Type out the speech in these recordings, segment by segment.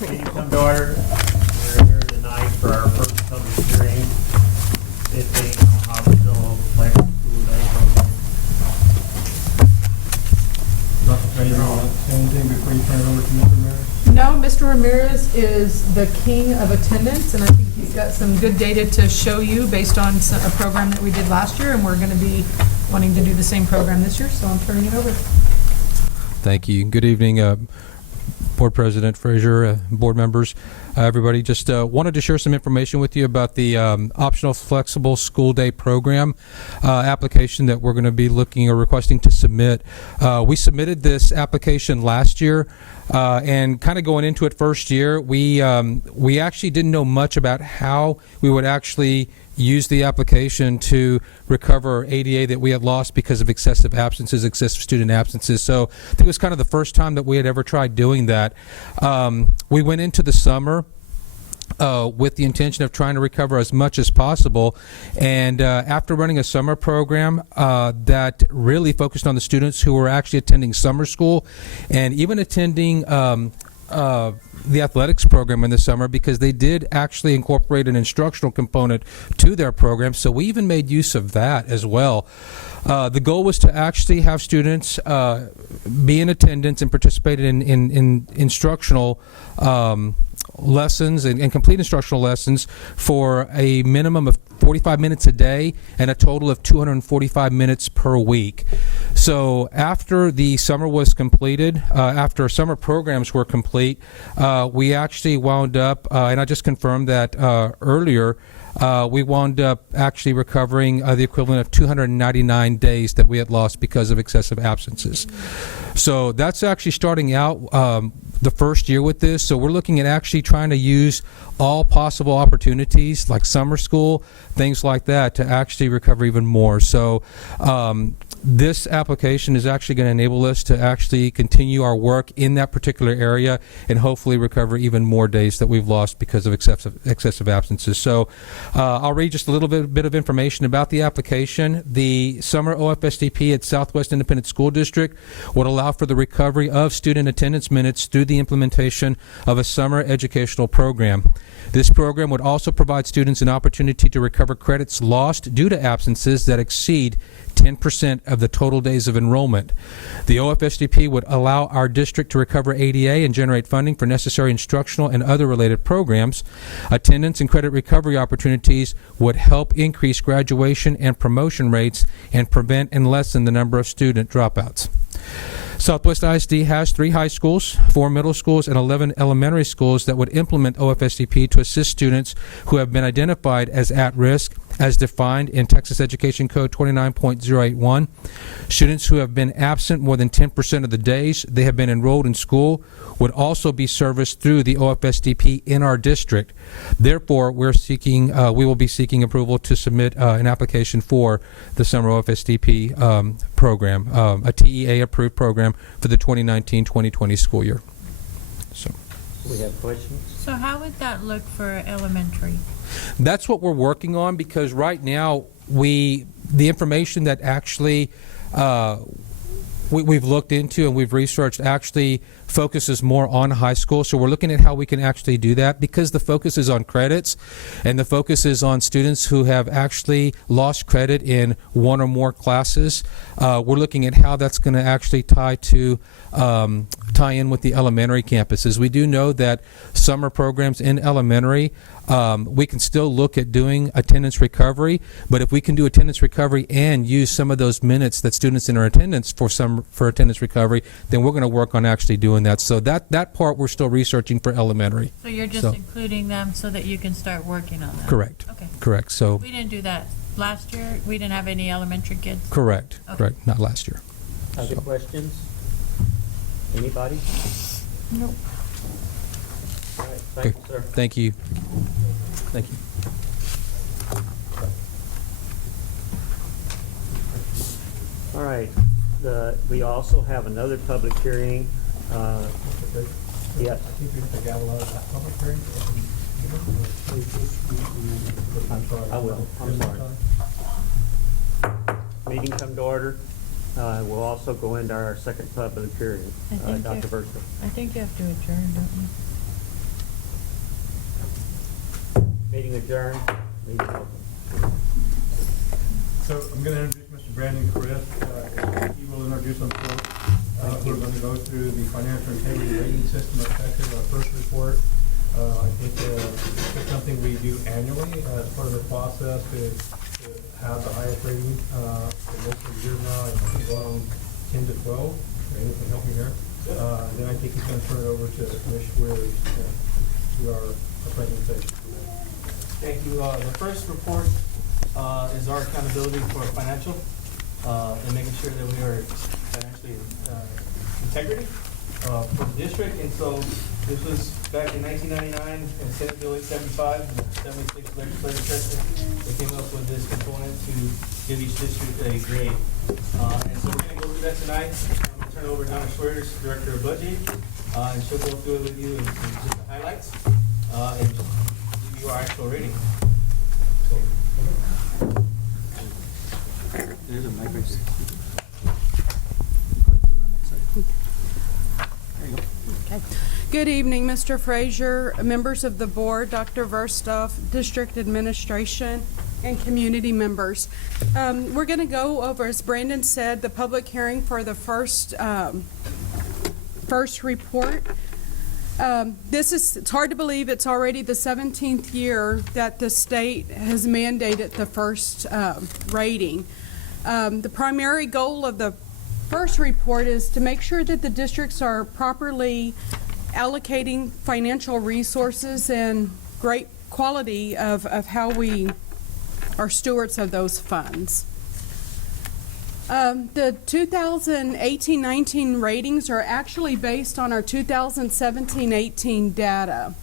Meeting come to order. We're here tonight for our first public hearing, 15 on Harvardville Flexible School Day program. Dr. Fraser, want to say anything before you turn it over to Mr. Ramirez? No, Mr. Ramirez is the king of attendance, and I think he's got some good data to show you based on a program that we did last year, and we're going to be wanting to do the same program this year, so I'm turning it over. Thank you. Good evening, Board President Fraser, board members, everybody. Just wanted to share some information with you about the optional flexible school day program application that we're going to be looking or requesting to submit. We submitted this application last year, and kind of going into it first year, we actually didn't know much about how we would actually use the application to recover ADA that we had lost because of excessive absences, excessive student absences. So I think it was kind of the first time that we had ever tried doing that. We went into the summer with the intention of trying to recover as much as possible. And after running a summer program that really focused on the students who were actually attending summer school and even attending the athletics program in the summer, because they did actually incorporate an instructional component to their program, so we even made use of that as well. The goal was to actually have students be in attendance and participate in instructional lessons and complete instructional lessons for a minimum of 45 minutes a day and a total of 245 minutes per week. So after the summer was completed, after summer programs were complete, we actually wound up, and I just confirmed that earlier, we wound up actually recovering the equivalent of 299 days that we had lost because of excessive absences. So that's actually starting out the first year with this. So we're looking at actually trying to use all possible opportunities like summer school, things like that, to actually recover even more. So this application is actually going to enable us to actually continue our work in that particular area and hopefully recover even more days that we've lost because of excessive absences. So I'll read just a little bit of information about the application. The summer OFSDP at Southwest Independent School District would allow for the recovery of student attendance minutes through the implementation of a summer educational program. This program would also provide students an opportunity to recover credits lost due to absences that exceed 10% of the total days of enrollment. The OFSDP would allow our district to recover ADA and generate funding for necessary instructional and other related programs. Attendance and credit recovery opportunities would help increase graduation and promotion rates and prevent and lessen the number of student dropouts. Southwest ISD has 3 high schools, 4 middle schools, and 11 elementary schools that would implement OFSDP to assist students who have been identified as at risk as defined in Texas Education Code 29.081. Students who have been absent more than 10% of the days they have been enrolled in school would also be serviced through the OFSDP in our district. Therefore, we will be seeking approval to submit an application for the summer OFSDP program, a TEA-approved program for the 2019-2020 school year. So, We have questions? So how would that look for elementary? that's what we're working on, because right now the information that actually we've looked into and we've researched actually focuses more on high school. So we're looking at how we can actually do that, because the focus is on credits and the focus is on students who have actually lost credit in one or more classes. We're looking at how that's going to actually tie in with the elementary campuses. We do know that summer programs in elementary, we can still look at doing attendance recovery, but if we can do attendance recovery and use some of those minutes that students in our attendance for attendance recovery, then we're going to work on actually doing that. So that part we're still researching for elementary. So you're just including them so that you can start working on that? Correct. Okay. Correct. So We didn't do that last year? We didn't have any elementary kids? correct. Okay. Correct. Not last year. Other questions? Anybody? Nope. All right, thank you, sir. Thank you. Thank you. All right, we also have another public hearing. Yes. I think we have to gavel out of that public hearing. I'm sorry. I will. I'm sorry. Meeting come to order. We'll also go into our second public hearing. I think Dr. you- Versa. I think you have to adjourn, don't you? Meeting adjourned. Meeting open. So I'm going to introduce Mr. Brandon Chris. He will introduce himself. We're going to go through the financial integrity rating system effective, our first report. I think it's something we do annually as part of the process to have the highest rating for multiple years now. I think we're on 10 to 12. Brandon can help me here. Then I think he's going to turn it over to Commissioner Weir to do our presentation. Thank you. The first report is our accountability for financial and making sure that we are financially integrity for the district. And so this was back in 1999 in Senate Bill 875, the 76 legislative session. They came up with this component to give each district a grade. And so we're going to go through that tonight. I'm going to turn it over to Donna Schwerters, Director of Budget, and she'll go through it with you in just the highlights and give you our actual rating. So, there's a mic right there. Good evening, Mr. Frazier, members of the board, Dr. Verstoff, district administration, and community members. We're going to go over, as Brandon said, the public hearing for the first report. It's hard to believe it's already the 17th year that the state has mandated the first rating. The primary goal of the first report is to make sure that the districts are properly allocating financial resources and great quality of how we are stewards of those funds. The 2018-19 ratings are actually based on our 2017-18 data.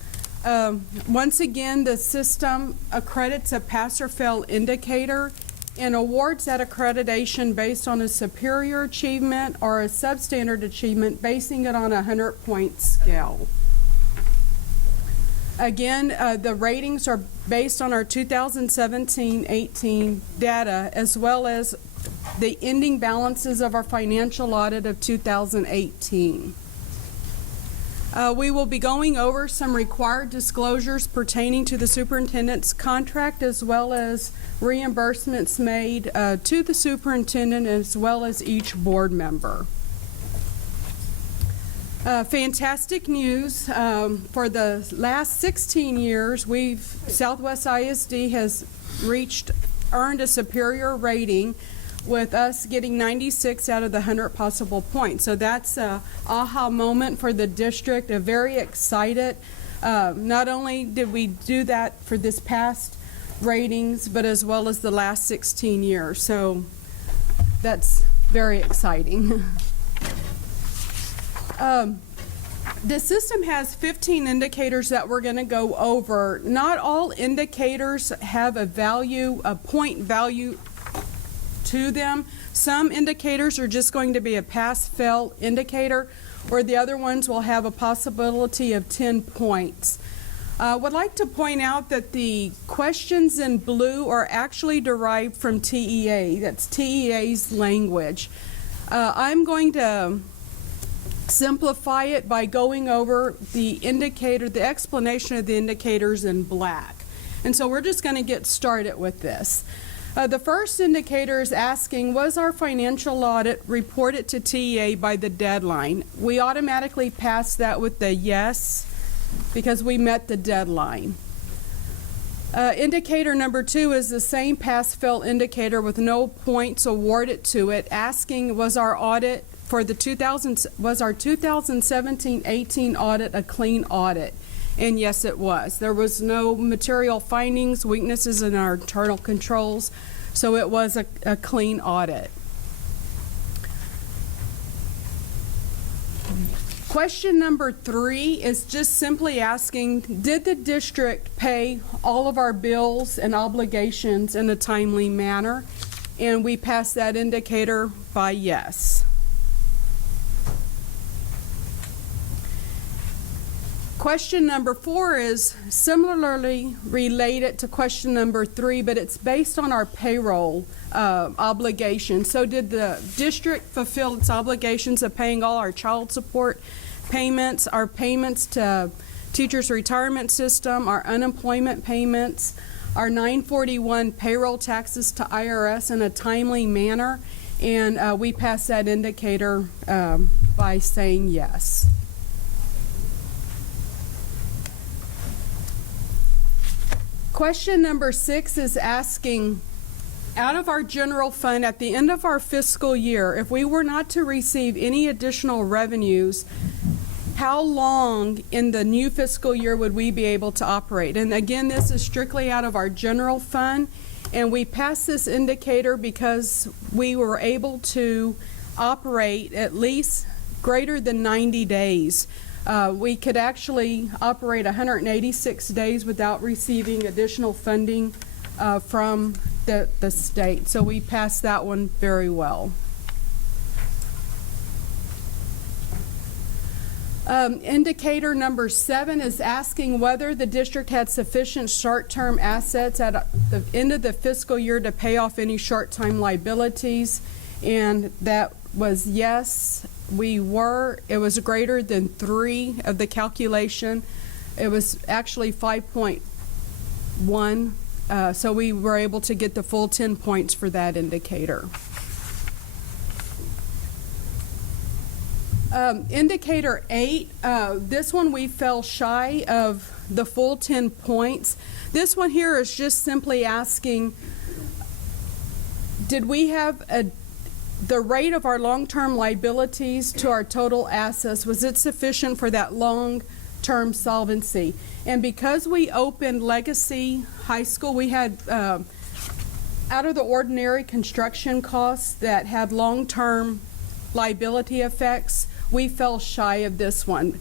Once again, the system accredits a pass or fail indicator and awards that accreditation based on a superior achievement or a substandard achievement, basing it on a 100-point scale. Again, the ratings are based on our 2017-18 data, as well as the ending balances of our financial audit of 2018. We will be going over some required disclosures pertaining to the superintendent's contract, as well as reimbursements made to the superintendent, as well as each board member. Fantastic news. For the last 16 years, Southwest ISD has earned a superior rating, with us getting 96 out of the 100 possible points. So that's a aha moment for the district. Very excited. Not only did we do that for this past ratings, but as well as the last 16 years. So that's very exciting. The system has 15 indicators that we're going to go over. Not all indicators have a point value to them. Some indicators are just going to be a pass-fail indicator, or the other ones will have a possibility of 10 points. I would like to point out that the questions in blue are actually derived from TEA. That's TEA's language. I'm going to simplify it by going over the explanation of the indicators in black. And so we're just going to get started with this. The first indicator is asking, was our financial audit reported to TEA by the deadline? We automatically pass that with the yes, because we met the deadline. Indicator number 2 is the same pass-fail indicator with no points awarded to it, asking, was our audit for the 2017-18 audit a clean audit? And yes, it was. There was no material findings, weaknesses in our internal controls, so it was a clean audit. Question number 3 is just simply asking, did the district pay all of our bills and obligations in a timely manner? And we passed that indicator by yes. Question number 4 is similarly related to question number 3, but it's based on our payroll obligation. So did the district fulfill its obligations of paying all our child support payments, our payments to teachers' retirement system, our unemployment payments, our 941 payroll taxes to IRS in a timely manner, and we passed that indicator by saying yes. Question number 6 is asking, out of our general fund at the end of our fiscal year, if we were not to receive any additional revenues, how long in the new fiscal year would we be able to operate? And again, this is strictly out of our general fund, and we passed this indicator because we were able to operate at least greater than 90 days. We could actually operate 186 days without receiving additional funding from the state. So we passed that one very well. Indicator number 7 is asking whether the district had sufficient short-term assets at the end of the fiscal year to pay off any short-term liabilities, and that was yes. We were. It was greater than 3 of the calculation. It was actually 5.1, so we were able to get the full 10 points for that indicator. Indicator 8, this one we fell shy of the full 10 points. This one here is just simply asking, did we have the rate of our long-term liabilities to our total assets, was it sufficient for that long-term solvency? And because we opened Legacy High School, we had out of the ordinary construction costs that had long-term liability effects. We fell shy of this one,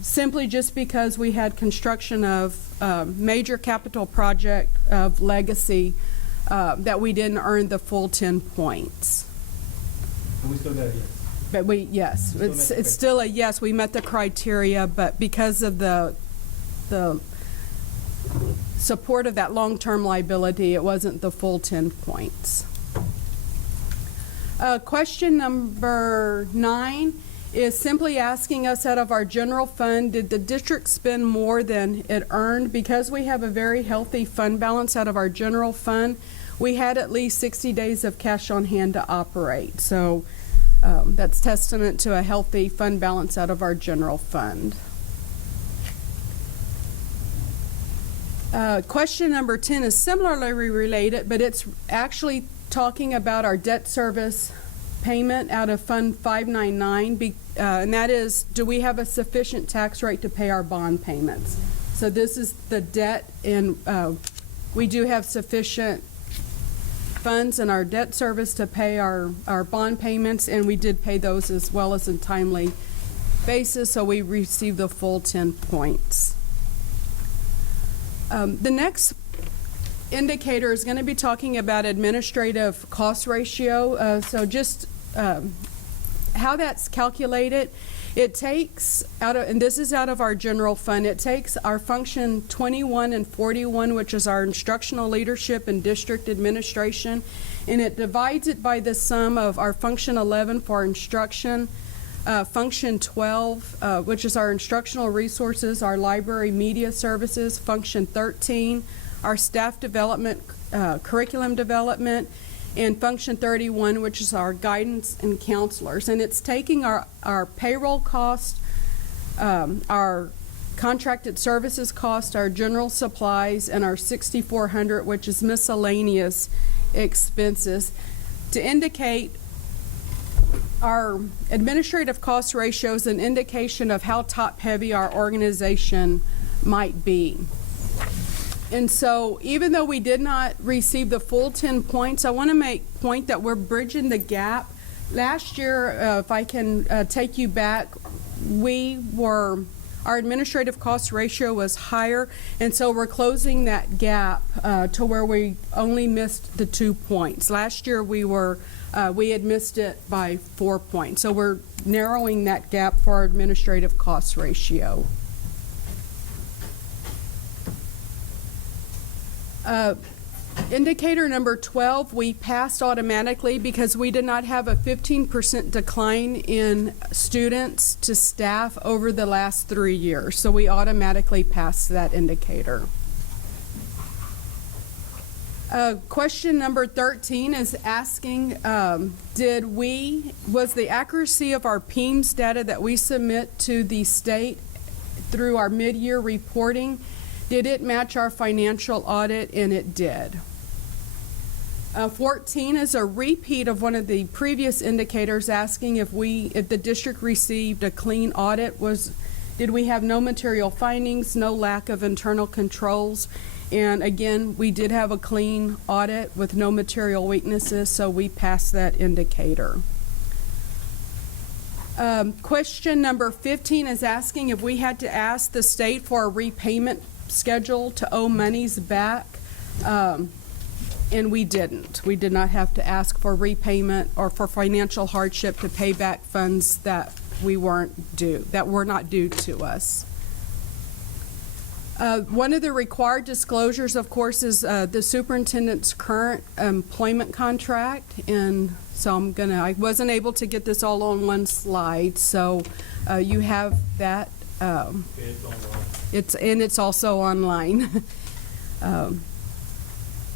simply just because we had construction of major capital project of Legacy that we didn't earn the full 10 points. And we still got a yes. But yes, it's still a yes. We met the criteria, but because of the support of that long-term liability, it wasn't the full 10 points. Question number 9 is simply asking us, out of our general fund, did the district spend more than it earned? Because we have a very healthy fund balance out of our general fund, we had at least 60 days of cash on hand to operate. So that's testament to a healthy fund balance out of our general fund. Question number 10 is similarly related, but it's actually talking about our debt service payment out of Fund 599, and that is, do we have a sufficient tax rate to pay our bond payments? So this is the debt, and we do have sufficient funds in our debt service to pay our bond payments, and we did pay those as well as in timely basis, so we received the full 10 points. The next indicator is going to be talking about administrative cost ratio. So just how that's calculated, it takes out of, and this is out of our general fund, it takes our function 21 and 41, which is our instructional leadership and district administration, and it divides it by the sum of our function 11 for instruction, function 12, which is our instructional resources, our library media services, function 13, our staff development, curriculum development, and function 31, which is our guidance and counselors. And it's taking our payroll cost, our contracted services cost, our general supplies, and our 6,400, which is miscellaneous expenses, to indicate our administrative cost ratio is an indication of how top-heavy our organization might be. And so even though we did not receive the full 10 points, I want to make point that we're bridging the gap. Last year, if I can take you back, our administrative cost ratio was higher, and so we're closing that gap to where we only missed the 2 points. Last year we had missed it by 4 points, so we're narrowing that gap for our administrative cost ratio. Indicator number 12, we passed automatically because we did not have a 15% decline in students to staff over the last 3 years. So we automatically passed that indicator. Question number 13 is asking, was the accuracy of our PEMS data that we submit to the state through our mid-year reporting, did it match our financial audit? And it did. 14 is a repeat of one of the previous indicators asking if the district received a clean audit. Did we have no material findings, no lack of internal controls? And again, we did have a clean audit with no material weaknesses, so we passed that indicator. Question number 15 is asking if we had to ask the state for a repayment schedule to owe monies back. And we didn't. We did not have to ask for repayment or for financial hardship to pay back funds that were not due to us. One of the required disclosures, of course, is the superintendent's current employment contract, and so I wasn't able to get this all on one slide, so you have that. It's online. It's also online.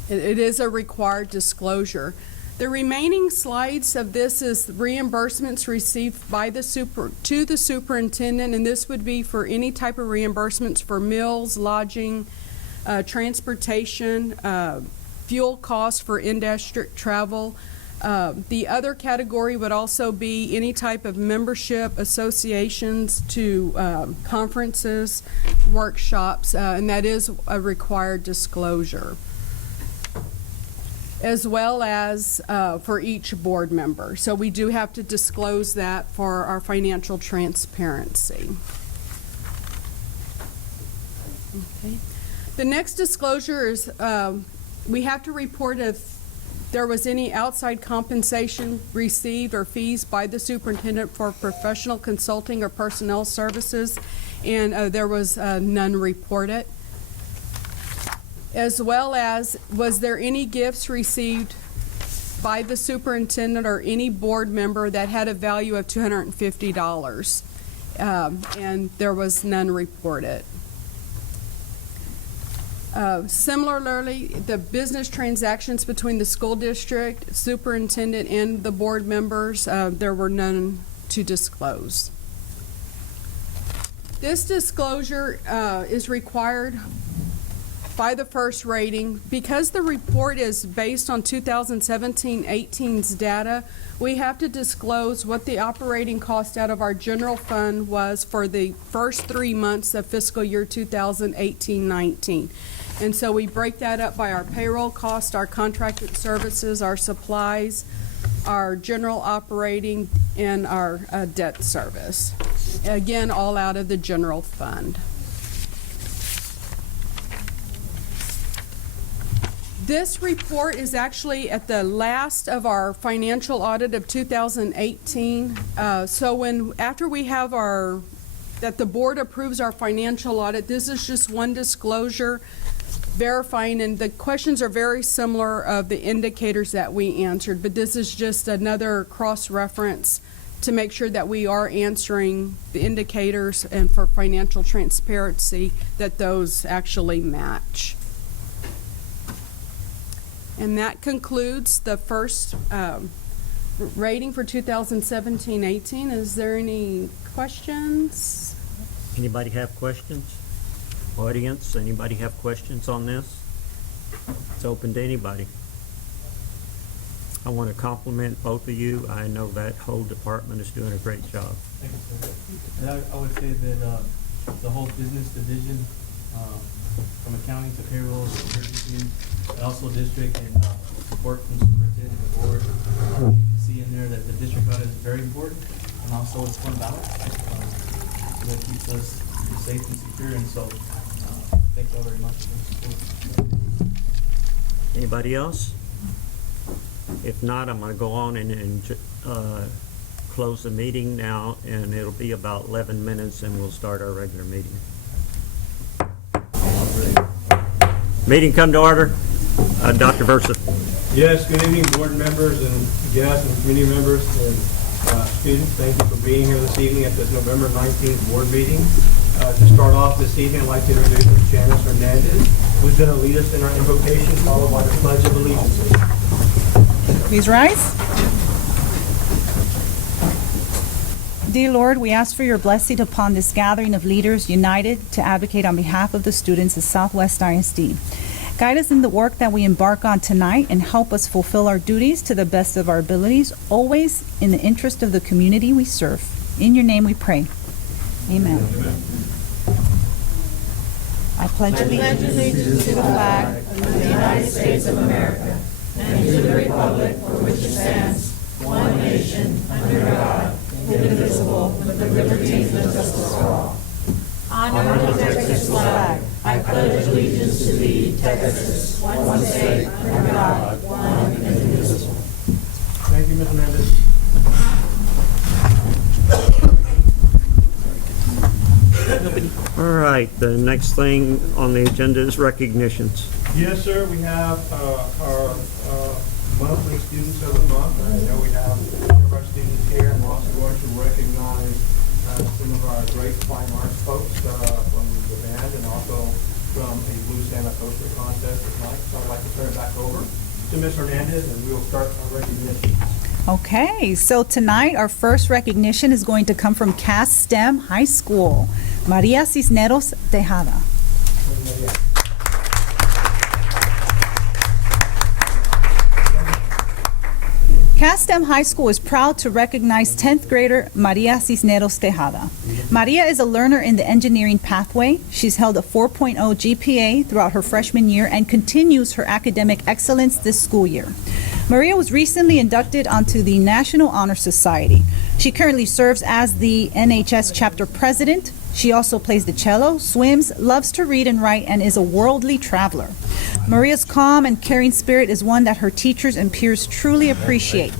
It is a required disclosure. The remaining slides of this is reimbursements received by to the superintendent, and this would be for any type of reimbursements for meals, lodging, transportation, fuel costs for in-district travel. The other category would also be any type of membership, associations to conferences, workshops, and that is a required disclosure, as well as for each board member. So we do have to disclose that for our financial transparency. Okay. The next disclosure is we have to report if there was any outside compensation received or fees by the superintendent for professional consulting or personnel services, and there was none reported. As well as, was there any gifts received by the superintendent or any board member that had a value of $250? And there was none reported. Similarly, the business transactions between the school district, superintendent, and the board members, there were none to disclose. This disclosure is required by the first rating. Because the report is based on 2017-18's data, we have to disclose what the operating cost out of our general fund was for the first 3 months of fiscal year 2018-19. And so we break that up by our payroll cost, our contracted services, our supplies, our general operating, and our debt service. Again, all out of the general fund. This report is actually at the last of our financial audit of 2018. So after we have that the board approves our financial audit, this is just one disclosure verifying, and the questions are very similar of the indicators that we answered, but this is just another cross-reference to make sure that we are answering the indicators, and for financial transparency that those actually match. And that concludes the first rating for 2017-18. Is there any questions? Anybody have questions? Audience, anybody have questions on this? It's open to anybody. I want to compliment both of you. I know that whole department is doing a great job. Thank you, sir. And I would say that the whole business division, from accounting to payroll to purchasing, and also district and support from superintendent and the board, you can see in there that the district audit is very important, and also it's fund balance. So that keeps us safe and secure, and so thank you all very much for the support. Anybody else? If not, I'm going to go on and close the meeting now, and it'll be about 11 minutes, and we'll start our regular meeting. Meeting come to order. Dr. Versa. Yes, good evening, board members and guests and community members and students. Thank you for being here this evening at this November 19th board meeting. To start off this evening, I'd like to introduce Ms. Janice Hernandez, who's going to lead us in our invocation, followed by the Pledge of Allegiance. Please rise. Dear Lord, we ask for your blessing upon this gathering of leaders united to advocate on behalf of the students of Southwest ISD. Guide us in the work that we embark on tonight and help us fulfill our duties to the best of our abilities, always in the interest of the community we serve. In your name we pray. Amen. I pledge allegiance to the flag of the United States of America and to the republic for which it stands, one nation, under God, indivisible, with liberty and justice for all. Honor the Texas flag. I pledge allegiance to thee, Texas, one state, under God, one and indivisible. Thank you, Ms. Hernandez. All right, the next thing on the agenda is recognitions. Yes, sir, we have our monthly students of the month. I know we have some of our students here, and we're also going to recognize some of our great fine arts folks from the band and also from a Blue Santa poster contest tonight. So I'd like to turn it back over to Ms. Hernandez, and we'll start our recognition. Okay, so tonight our first recognition is going to come from Cass STEM High School. Maria Cisneros Tejada. Cass STEM High School is proud to recognize 10th grader Maria Cisneros Tejada. Maria is a learner in the engineering pathway. She's held a 4.0 GPA throughout her freshman year and continues her academic excellence this school year. Maria was recently inducted onto the National Honor Society. She currently serves as the NHS chapter president. She also plays the cello, swims, loves to read and write, and is a worldly traveler. Maria's calm and caring spirit is one that her teachers and peers truly appreciate.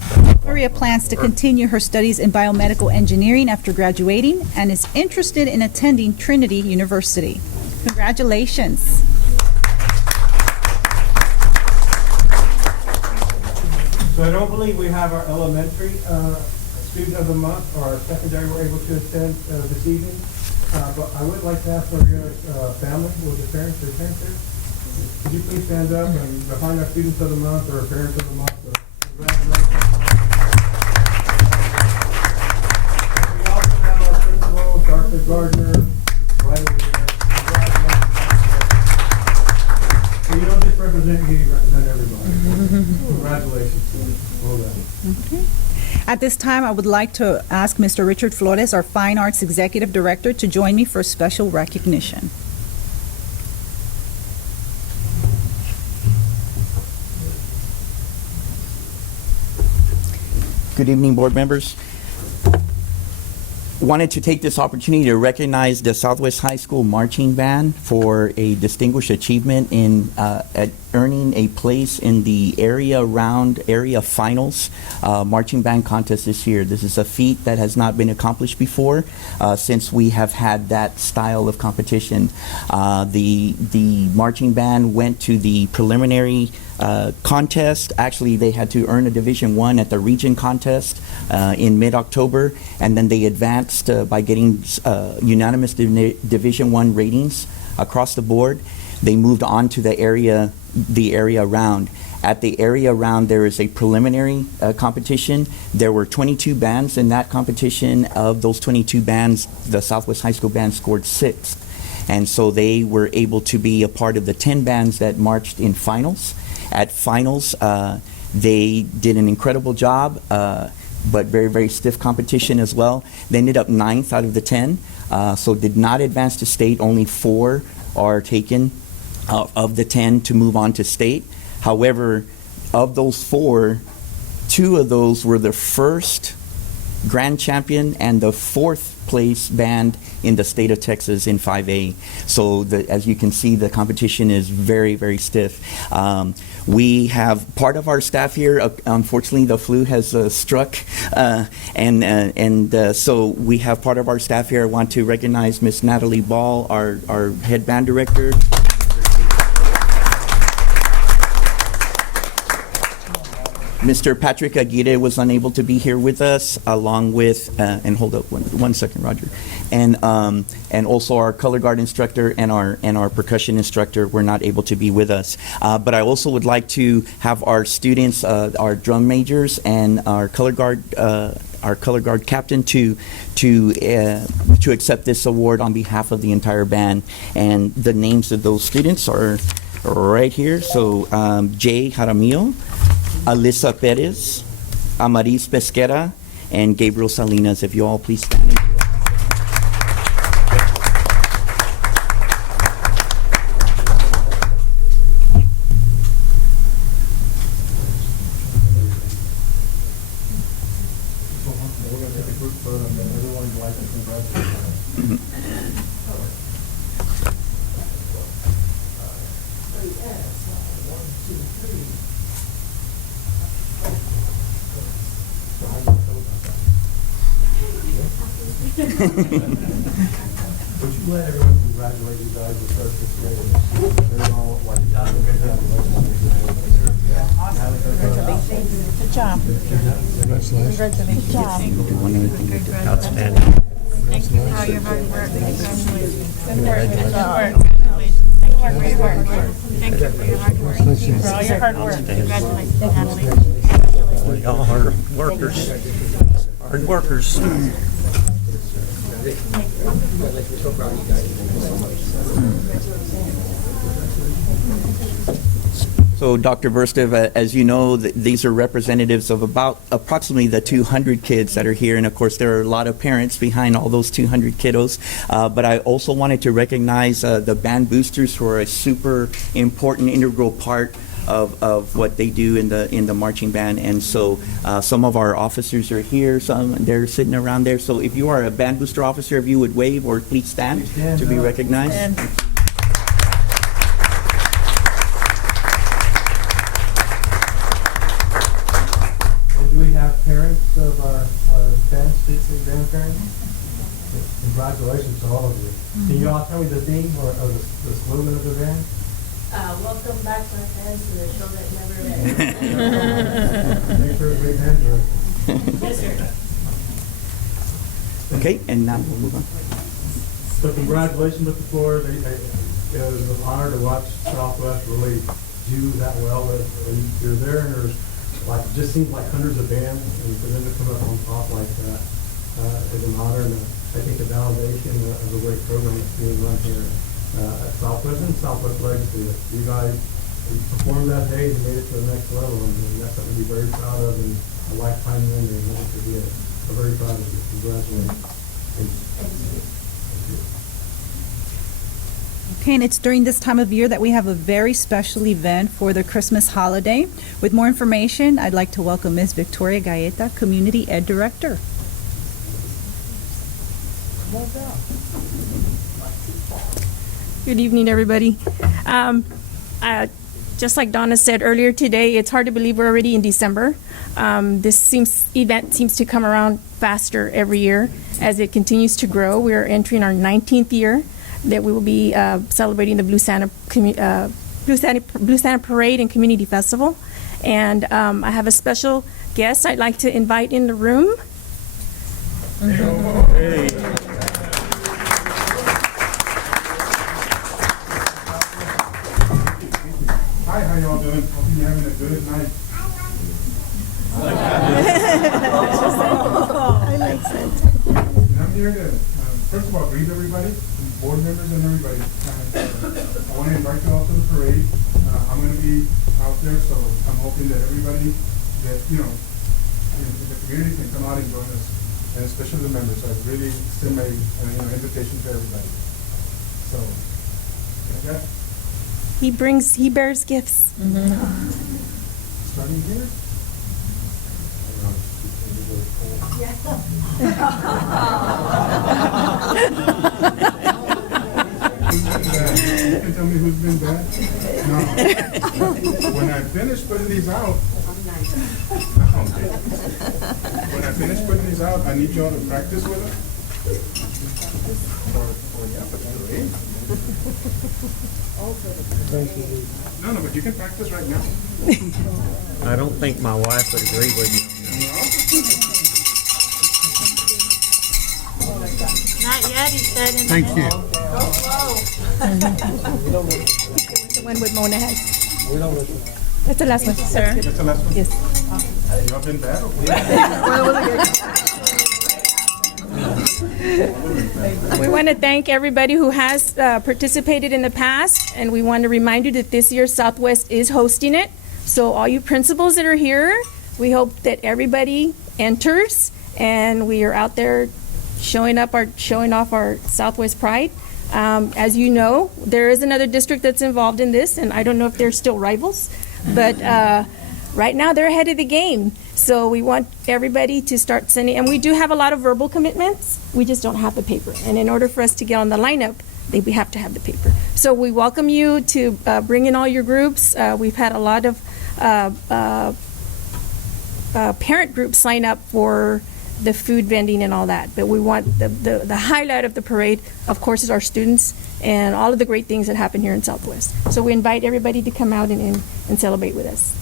Maria plans to continue her studies in biomedical engineering after graduating and is interested in attending Trinity University. Congratulations. So I don't believe we have our elementary student of the month or our secondary we're able to attend this evening. But I would like to ask Maria's family, was it parents or parents there? Could you please stand up and behind our students of the month or parents of the month? Congratulations. We also have our principal, Dr. Gardner, right over there. Congratulations. So you don't just represent me, you represent everybody. Congratulations. Well done. Okay. At this time, I would like to ask Mr. Richard Flores, our Fine Arts Executive Director, to join me for a special recognition. Good evening, board members. Wanted to take this opportunity to recognize the Southwest High School Marching Band for a distinguished achievement in at earning a place in the area finals marching band contest this year. This is a feat that has not been accomplished before since we have had that style of competition. The marching band went to the preliminary contest. Actually, they had to earn a Division I at the region contest in mid-October, and then they advanced by getting unanimous Division I ratings across the board. They moved on to the area round. At the area round, there is a preliminary competition. There were 22 bands in that competition. Of those 22 bands, the Southwest High School band scored 6th. And so they were able to be a part of the 10 bands that marched in finals. At finals, they did an incredible job, but very, very stiff competition as well. They ended up 9th out of the 10, so did not advance to state. Only 4 are taken of the 10 to move on to state. However, of those 4, 2 of those were the first grand champion and the 4th place band in the state of Texas in 5A. So as you can see, the competition is very, very stiff. We have part of our staff here. Unfortunately, the flu has struck, so we have part of our staff here. I want to recognize Miss Natalie Ball, our head band director. Mr. Patrick Aguirre was unable to be here with us, along with, and hold up one second, Roger, and also our color guard instructor and our percussion instructor were not able to be with us. But I also would like to have our students, our drum majors, and our color guard captain to accept this award on behalf of the entire band. And the names of those students are right here. So Jay Jaramillo, Alyssa Perez, Amaris Pesquera, and Gabriel Salinas. If you all please stand. We're going to take a group photo, and then everyone would like to congratulate. Would you let everyone congratulate you guys with first sixth graders? Everyone, like, congratulations. Good job. Congratulations. Good job. One other thing. Outstanding. Thank you for all your hard work. Congratulations. Good work. Thank you for your hard work. Thank you for your hard work. For all your hard work. Congratulations, Natalie. Y'all hard workers. Hard workers. So, Dr. Verstev, as you know, these are representatives of about approximately the 200 kids that are here. And, of course, there are a lot of parents behind all those 200 kiddos. But I also wanted to recognize the band boosters who are a super important, integral part of what they do in the marching band. And so some of our officers are here, some they're sitting around there. So if you are a band booster officer, if you would wave or please stand to be recognized. And Do we have parents of our band students and grandparents? Congratulations to all of you. Can you all tell me the theme or the slogan of the band? Welcome back, my friends, to the show that never ends. Thanks for a great band work. Yes, sir. Okay, and now we'll move on. So congratulations with the floor. It was an honor to watch Southwest really do that well. You're there and there's like, it just seems like hundreds of bands, and for them to come up on top like that is an honor, and I think a validation of the great program that's being run here at Southwest and Southwest Legacy. You guys performed that day and made it to the next level, and that's something to be very proud of, and a lifetime memory, and never forget. I'm very proud of you. Congratulations. Thank you. okay, and it's during this time of year that we have a very special event for the Christmas holiday. With more information, I'd like to welcome Ms. Victoria Gaeta, Community Ed Director. Good evening, everybody. Just like Donna said earlier today, it's hard to believe we're already in December. This event seems to come around faster every year as it continues to grow. We are entering our 19th year that we will be celebrating the Blue Santa Parade and Community Festival. And I have a special guest I'd like to invite in the room. Hi, how y'all doing? Hope you're having a good night. I like that. And I'm here to, first of all, greet everybody, board members and everybody. I want to invite you all to the parade. I'm going to be out there, so I'm hoping that everybody that, in the community can come out and join us, and especially the members. I really send my invitation to everybody. So, like that. He bears gifts. Starting here. You can tell me who's been bad? No. When I finish putting these out, when I finish putting these out, I need y'all to practice with them. For the parade. No, but you can practice right now. I don't think my wife would agree with me on that. Not yet, he said. In Thank the you. The one with Mona has. That's the last one. Sir. That's the last one? Yes. You have been bad? We want to thank everybody who has participated in the past, and we want to remind you that this year Southwest is hosting it. So all you principals that are here, we hope that everybody enters, and we are out there showing off our Southwest pride. As you know, there is another district that's involved in this, and I don't know if they're still rivals, but right now they're ahead of the game. So we want everybody to start sending, and we do have a lot of verbal commitments. We just don't have the paper. And in order for us to get on the lineup, we have to have the paper. So we welcome you to bring in all your groups. We've had a lot of parent groups sign up for the food vending and all that. But we want the highlight of the parade, of course, is our students and all of the great things that happen here in Southwest. So we invite everybody to come out and celebrate with us.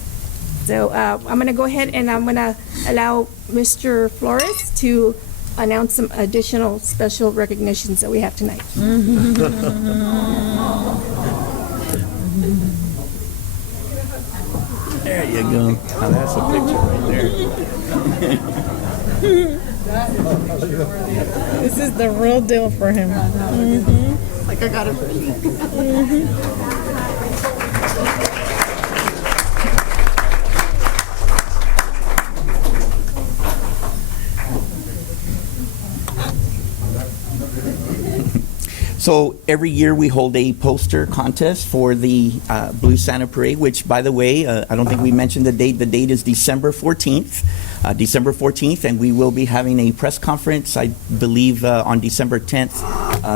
So I'm going to go ahead and I'm going to allow Mr. Flores to announce some additional special recognitions that we have tonight. There you go. Oh, that's a picture right there. This is the real deal for him. Like I got it. So every year we hold a poster contest for the Blue Santa Parade, which, by the way, I don't think we mentioned the date. The date is December 14th. December 14th, and we will be having a press conference, I believe, on December 10th,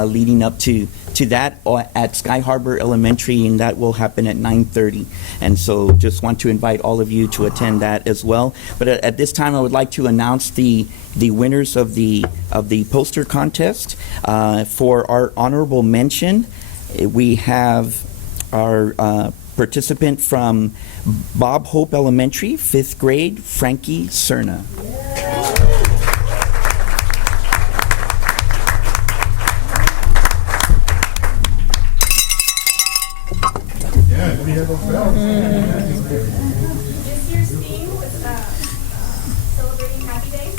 leading up to that at Sky Harbor Elementary, and that will happen at 9:30. And so just want to invite all of you to attend that as well. But at this time, I would like to announce the winners of the poster contest. For our honorable mention, we have our participant from Bob Hope Elementary, 5th grade, Frankie Cerna. Yeah, we have those bells. This year's theme was celebrating happy days.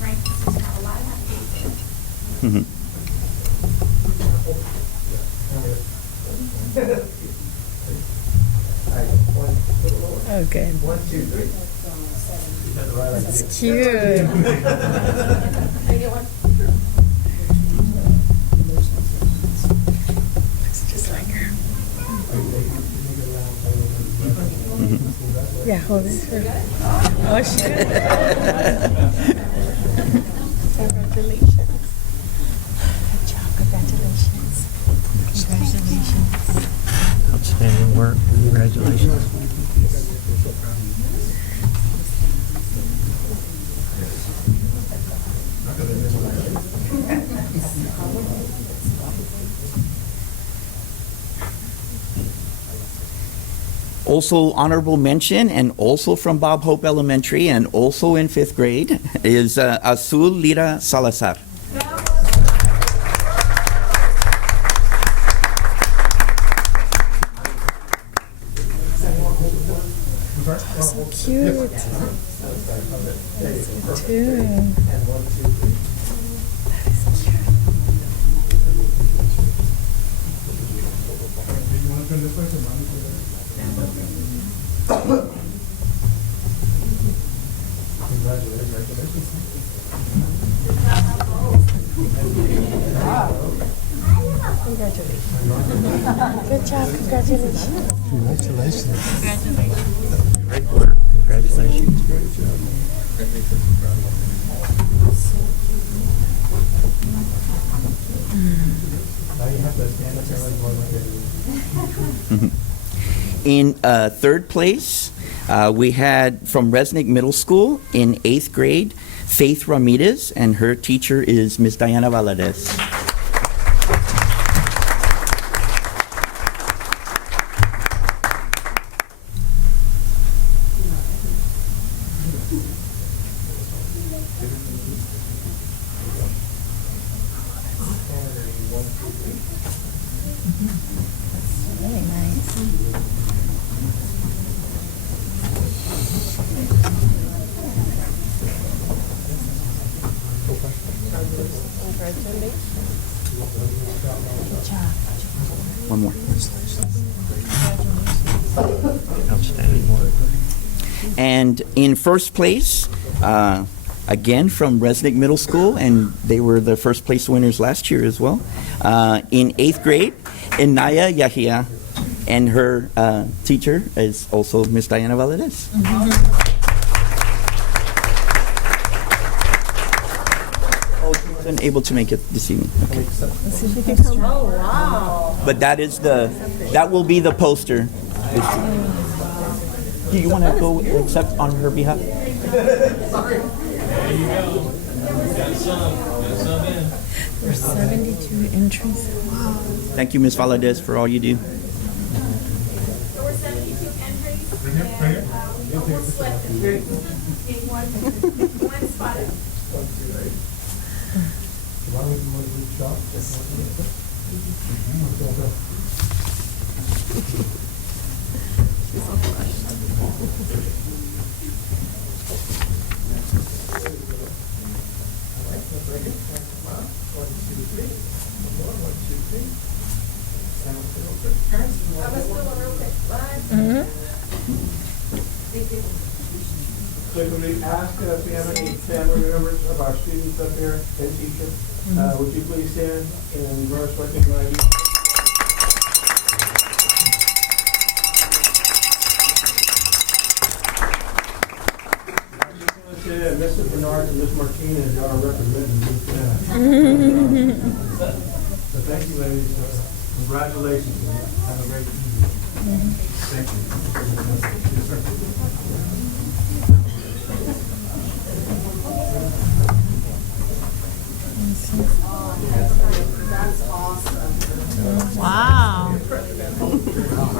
Frank seems to have a lot of happy days. Oh, good. 1, 2, 3. It's cute. Looks just like her. Yeah, hold it. Oh, she did. Congratulations. Good job. Congratulations. Congratulations. Outstanding work. Congratulations. Also honorable mention, and also from Bob Hope Elementary, and also in 5th grade, is Azul Lira Salazar. So cute. That's it too. You want to turn this way, so Mommy can do that? Congratulations. Good job. Congratulations. Great work. Congratulations. Now you have to stand up there like one. In 3rd place, we had from Resnick Middle School in 8th grade, Faith Ramirez, and her teacher is Miss Diana Valadez. Really nice. One more. Outstanding work. And in first place, again from Resnick Middle School, and they were the first place winners last year as well. In 8th grade, Inaya Yahia, and her teacher is also Miss Diana Valadez. Oh, she wasn't able to make it this evening. Okay. Oh, wow. But that will be the poster. Do you want to go accept on her behalf? There's 72 entries. Thank you, Ms. Valadez, for all you do. There were 72 entries, and we almost swept them. In one spot. So could we ask if we have any family members of our students up here and teachers, would you please stand and verse recognize you? Mrs. Bernard and Ms. Martinez are representing me. So thank you, ladies. Congratulations. Have a great evening. Thank you. Yes, sir. Wow.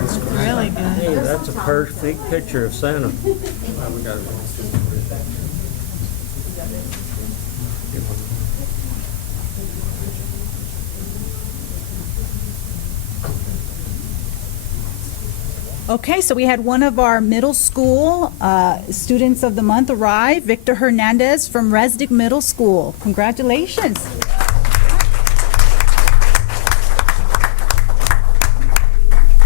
It's really good. Hey, that's a perfect picture of Santa. Okay, so we had one of our middle school students of the month arrive, Victor Hernandez from Resnick Middle School. Congratulations.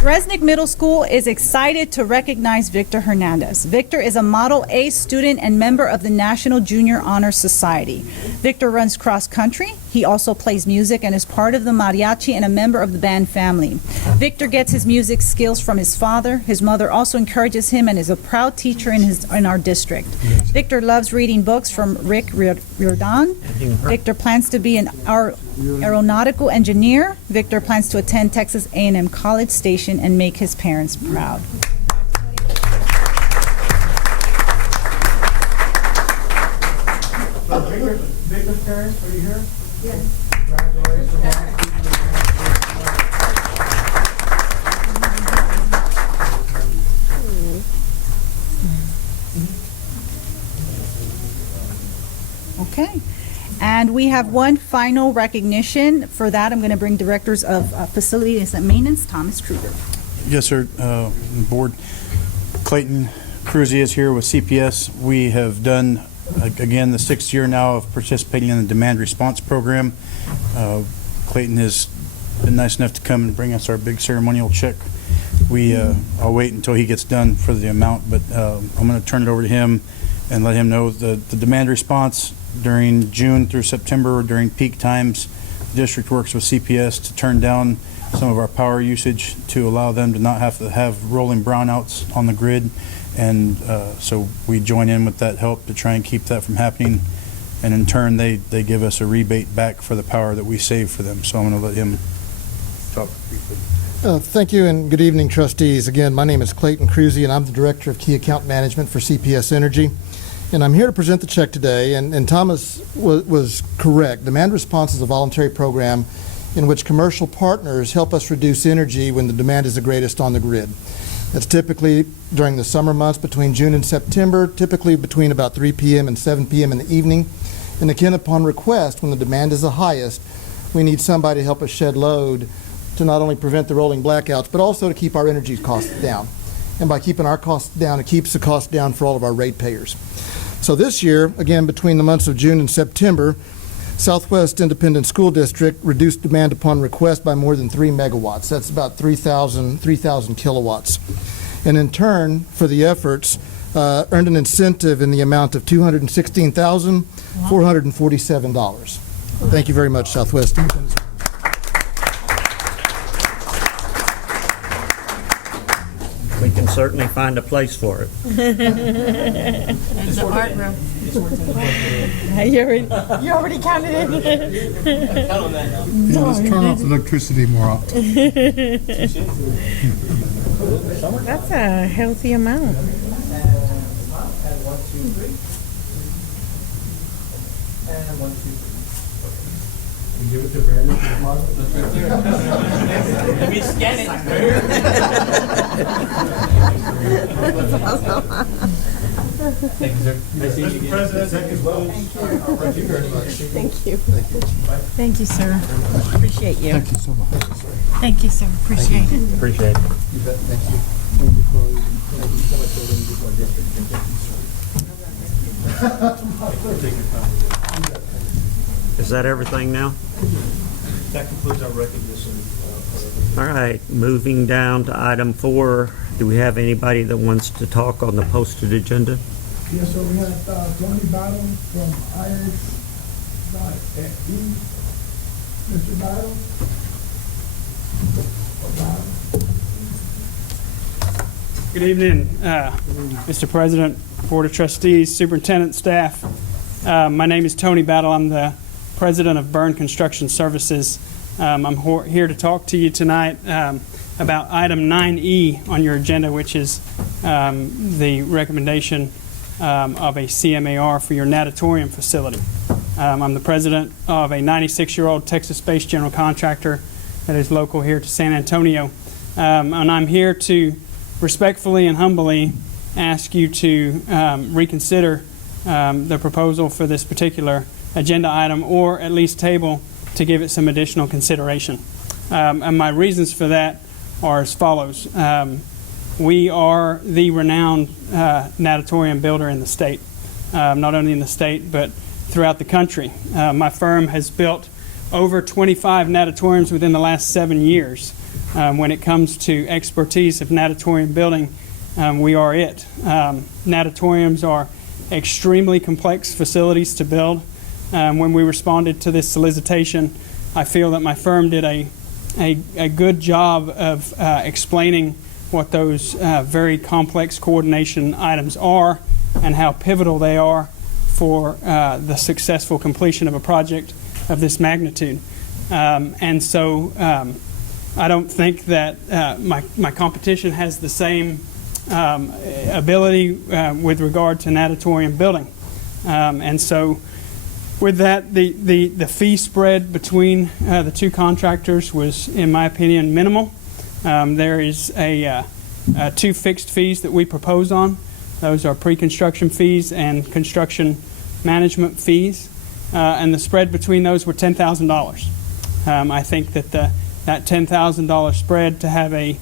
Resnick Middle School is excited to recognize Victor Hernandez. Victor is a Model A student and member of the National Junior Honor Society. Victor runs cross country. He also plays music and is part of the mariachi and a member of the band family. Victor gets his music skills from his father. His mother also encourages him and is a proud teacher in our district. Victor loves reading books from Rick Riordan. Victor plans to be an aeronautical engineer. Victor plans to attend Texas A&M College Station and make his parents proud. Victor's parents, are you here? Yes. Congratulations. Okay. And we have one final recognition. For that, I'm going to bring Directors of Facilities and Maintenance, Thomas Kruger. Yes, sir. Board, Clayton Cruzy is here with CPS. We have done, again, the 6th year now of participating in the demand response program. Clayton has been nice enough to come and bring us our big ceremonial check. I'll wait until he gets done for the amount, but I'm going to turn it over to him and let him know the demand response during June through September during peak times. The district works with CPS to turn down some of our power usage to allow them to not have to have rolling brownouts on the grid. And so we join in with that help to try and keep that from happening. And in turn, they give us a rebate back for the power that we save for them. So I'm going to let him talk briefly. Thank you and good evening, trustees. Again, my name is Clayton Cruzy and I'm the Director of Key Account Management for CPS Energy. And I'm here to present the check today, and Thomas was correct. Demand response is a voluntary program in which commercial partners help us reduce energy when the demand is the greatest on the grid. It's typically during the summer months between June and September, typically between about 3 p.m. and 7 p.m. in the evening. And again, upon request, when the demand is the highest, we need somebody to help us shed load to not only prevent the rolling blackouts, but also to keep our energy costs down. And by keeping our costs down, it keeps the cost down for all of our ratepayers. So this year, again, between the months of June and September, Southwest Independent School District reduced demand upon request by more than 3 megawatts. That's about 3,000 kilowatts. And in turn, for the efforts, earned an incentive in the amount of $216,447. Thank you very much, Southwest Independent. We can certainly find a place for it. It's the art room. You already counted it. Count on that now. Let's turn off the electricity more often. That's a healthy amount. And 1, 2, 3. And 1, 2, 3. We give it to Brandon for the model. That's right there. Let me scan it. Thank you, sir. Nice seeing you Mr. again. President, thank you as well. Thank you very much. Thank you. Thank you, sir. Appreciate you. Thank you so much. Thank you, sir. Appreciate it. Appreciate it. You bet. Thank you. Thank you, Chloe. Thank you so much for letting me do our district. And thank you, sir. Is that everything now? That concludes our recognition. All right, moving down to item 4. Do we have anybody that wants to talk on the posted agenda? Yes, sir, we have Tony Battle from IS.FE. Mr. Battle? Good evening, Mr. President, Board of Trustees, Superintendent, staff. My name is Tony Battle. I'm the President of Byrne Construction Services. I'm here to talk to you tonight about item 9E on your agenda, which is the recommendation of a CMAR for your natatorium facility. I'm the president of a 96-year-old Texas-based general contractor that is local here to San Antonio. And I'm here to respectfully and humbly ask you to reconsider the proposal for this particular agenda item, or at least table to give it some additional consideration. And my reasons for that are as follows. We are the renowned natatorium builder in the state, not only in the state, but throughout the country. My firm has built over 25 natatoriums within the last 7 years. When it comes to expertise of natatorium building, we are it. Natatoriums are extremely complex facilities to build. When we responded to this solicitation, I feel that my firm did a good job of explaining what those very complex coordination items are and how pivotal they are for the successful completion of a project of this magnitude. And so I don't think that my competition has the same ability with regard to natatorium building. And so with that, the fee spread between the two contractors was, in my opinion, minimal. There is two fixed fees that we propose on. Those are pre-construction fees and construction management fees. And the spread between those were $10,000. I think that that $10,000 spread, to have a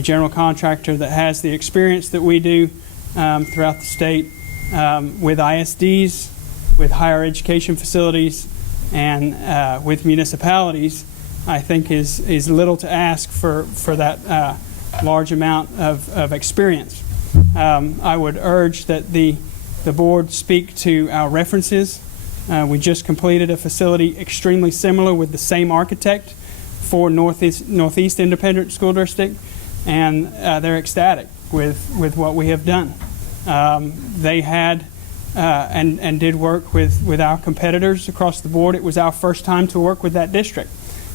general contractor that has the experience that we do throughout the state with ISDs, with higher education facilities, and with municipalities, I think is little to ask for that large amount of experience. I would urge that the board speak to our references. We just completed a facility extremely similar with the same architect for Northeast Independent School District, and they're ecstatic with what we have done. They had and did work with our competitors across the board. It was our first time to work with that district.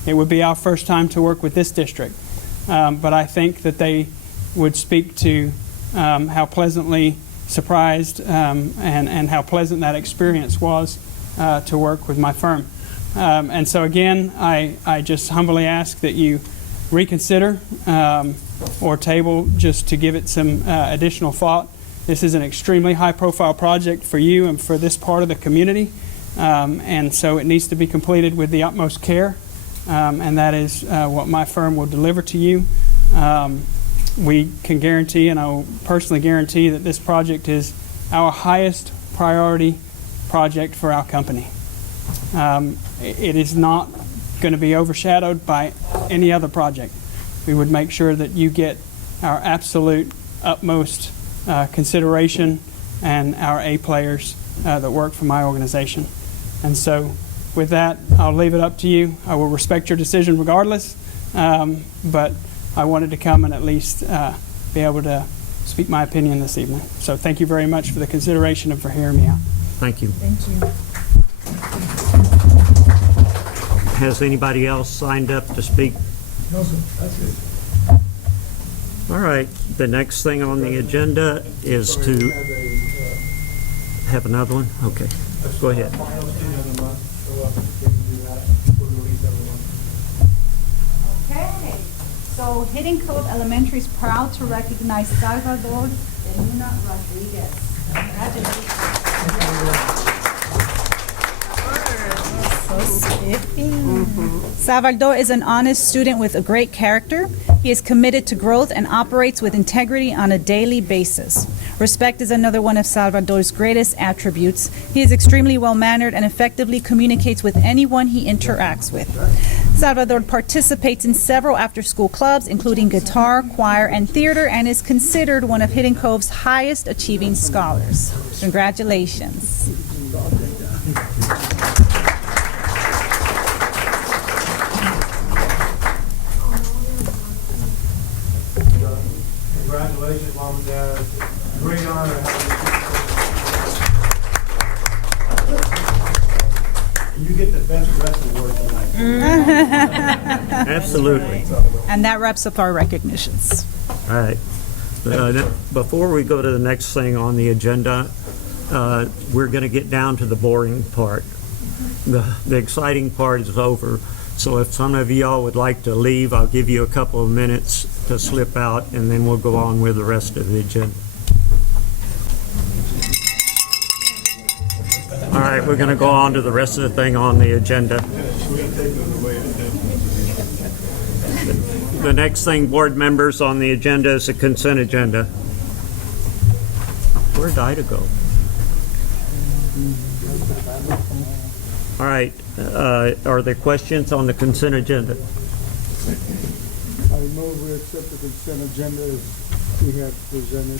It would be our first time to work with this district. But I think that they would speak to how pleasantly surprised and how pleasant that experience was to work with my firm. And so again, I just humbly ask that you reconsider or table just to give it some additional thought. This is an extremely high-profile project for you and for this part of the community, and so it needs to be completed with the utmost care, and that is what my firm will deliver to you. We can guarantee, and I will personally guarantee, that this project is our highest priority project for our company. It is not going to be overshadowed by any other project. We would make sure that you get our absolute utmost consideration and our A players that work for my organization. And so with that, I'll leave it up to you. I will respect your decision regardless, but I wanted to come and at least be able to speak my opinion this evening. So thank you very much for the consideration and for hearing me out. Thank you. Thank you. Has anybody else signed up to speak? No, sir, that's it. All right, the next thing on the agenda is to have another one? Okay, go ahead. Okay, so Hidden Cove Elementary is proud to recognize Salvador de Luna Rodriguez. Salvador is an honest student with a great character. He is committed to growth and operates with integrity on a daily basis. Respect is another one of Salvador's greatest attributes. He is extremely well-mannered and effectively communicates with anyone he interacts with. Salvador participates in several after-school clubs, including guitar, choir, and theater, and is considered one of Hidden Cove's highest achieving scholars. Congratulations. Congratulations, Mom and Dad. It's a great honor to have you. You get the best dress award tonight. Absolutely. And that wraps up our recognitions. All right. Before we go to the next thing on the agenda, we're going to get down to the boring part. The exciting part is over. So if some of y'all would like to leave, I'll give you a couple of minutes to slip out, and then we'll go on with the rest of the agenda. All right, we're going to go on to the rest of the thing on the agenda. The next thing, board members, on the agenda is the consent agenda. Where'd Ida go? All right, are there questions on the consent agenda? I move we accept the consent agenda as we have presented.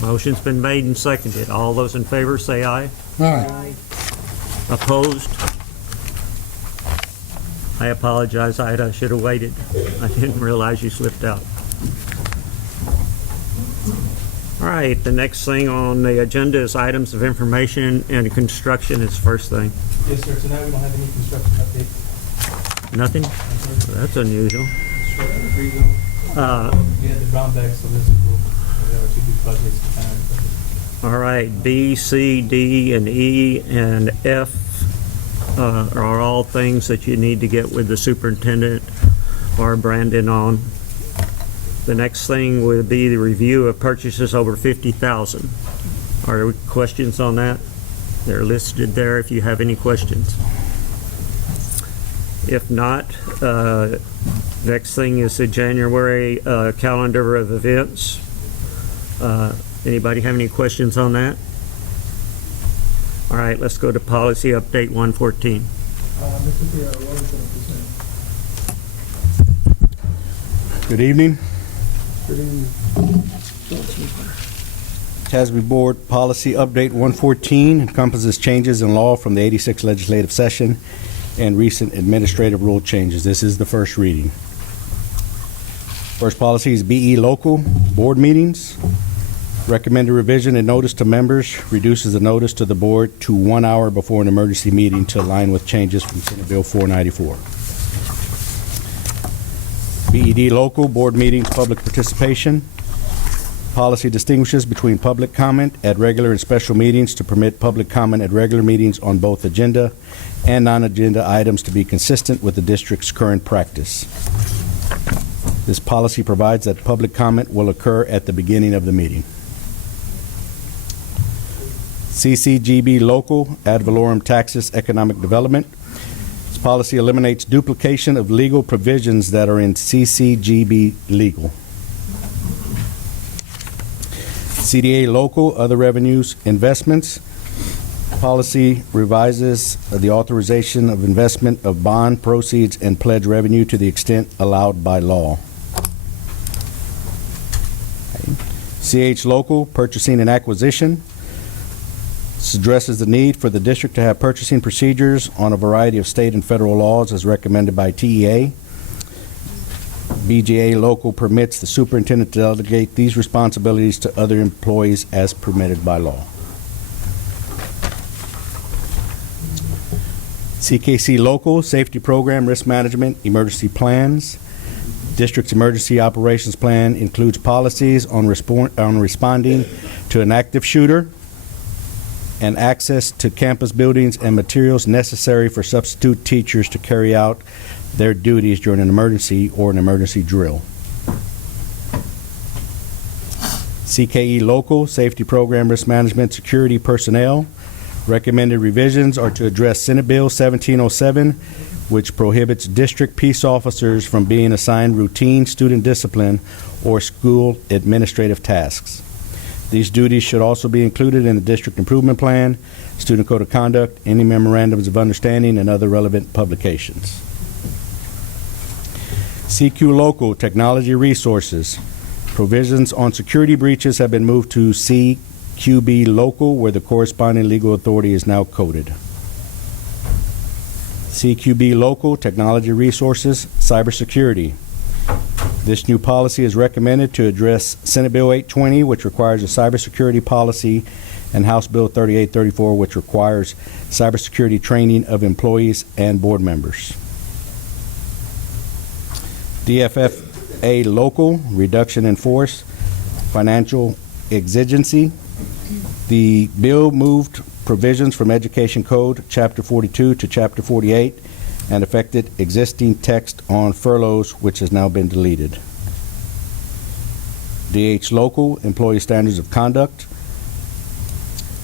Motion's been made and seconded. All those in favor say aye. Aye. Opposed? I apologize, Ida, I should have waited. I didn't realize you slipped out. All right, the next thing on the agenda is items of information, and construction is first thing. Yes, sir. Tonight we don't have any construction updates. Nothing? That's unusual. Free zone. We had the brown bags, so this is cool. We have our two big projects to kind of. All right, B, C, D, and E, and F are all things that you need to get with the superintendent or Brandon on. The next thing would be the review of purchases over $50,000. Are there questions on that? They're listed there if you have any questions. If not, next thing is the January calendar of events. Anybody have any questions on that? All right, let's go to policy update 114. Mr. Pierre, what is the Good evening. Good evening. TASB Board Policy Update 114 encompasses changes in law from the 86th legislative session and recent administrative rule changes. This is the first reading. First policy is BE Local Board Meetings. Recommended revision in notice to members reduces the notice to the board to 1 hour before an emergency meeting to align with changes from Senate Bill 494. BED Local Board Meetings Public Participation. Policy distinguishes between public comment at regular and special meetings to permit public comment at regular meetings on both agenda and non-agenda items to be consistent with the district's current practice. This policy provides that public comment will occur at the beginning of the meeting. CCGB local ad valorem taxes economic development. This policy eliminates duplication of legal provisions that are in CCGB legal. CDA local other revenues investments. Policy revises the authorization of investment of bond proceeds and pledge revenue to the extent allowed by law. CH local purchasing and acquisition. This addresses the need for the district to have purchasing procedures on a variety of state and federal laws as recommended by TEA. BGA local permits the superintendent to delegate these responsibilities to other employees as permitted by law. CKC local safety program, risk management, emergency plans. District's emergency operations plan includes policies on responding to an active shooter and access to campus buildings and materials necessary for substitute teachers to carry out their duties during an emergency or an emergency drill. CKE local safety program, risk management, security personnel. Recommended revisions are to address Senate Bill 1707, which prohibits district peace officers from being assigned routine student discipline or school administrative tasks. These duties should also be included in the district improvement plan, student code of conduct, any memorandums of understanding, and other relevant publications. CQ local technology resources. Provisions on security breaches have been moved to CQB local, where the corresponding legal authority is now coded. CQB local technology resources, cybersecurity. This new policy is recommended to address Senate Bill 820, which requires a cybersecurity policy, and House Bill 3834, which requires cybersecurity training of employees and board members. DFFA local, reduction in force, financial exigency. The bill moved provisions from Education Code, Chapter 42 to Chapter 48, and affected existing text on furloughs, which has now been deleted. DH local, employee standards of conduct.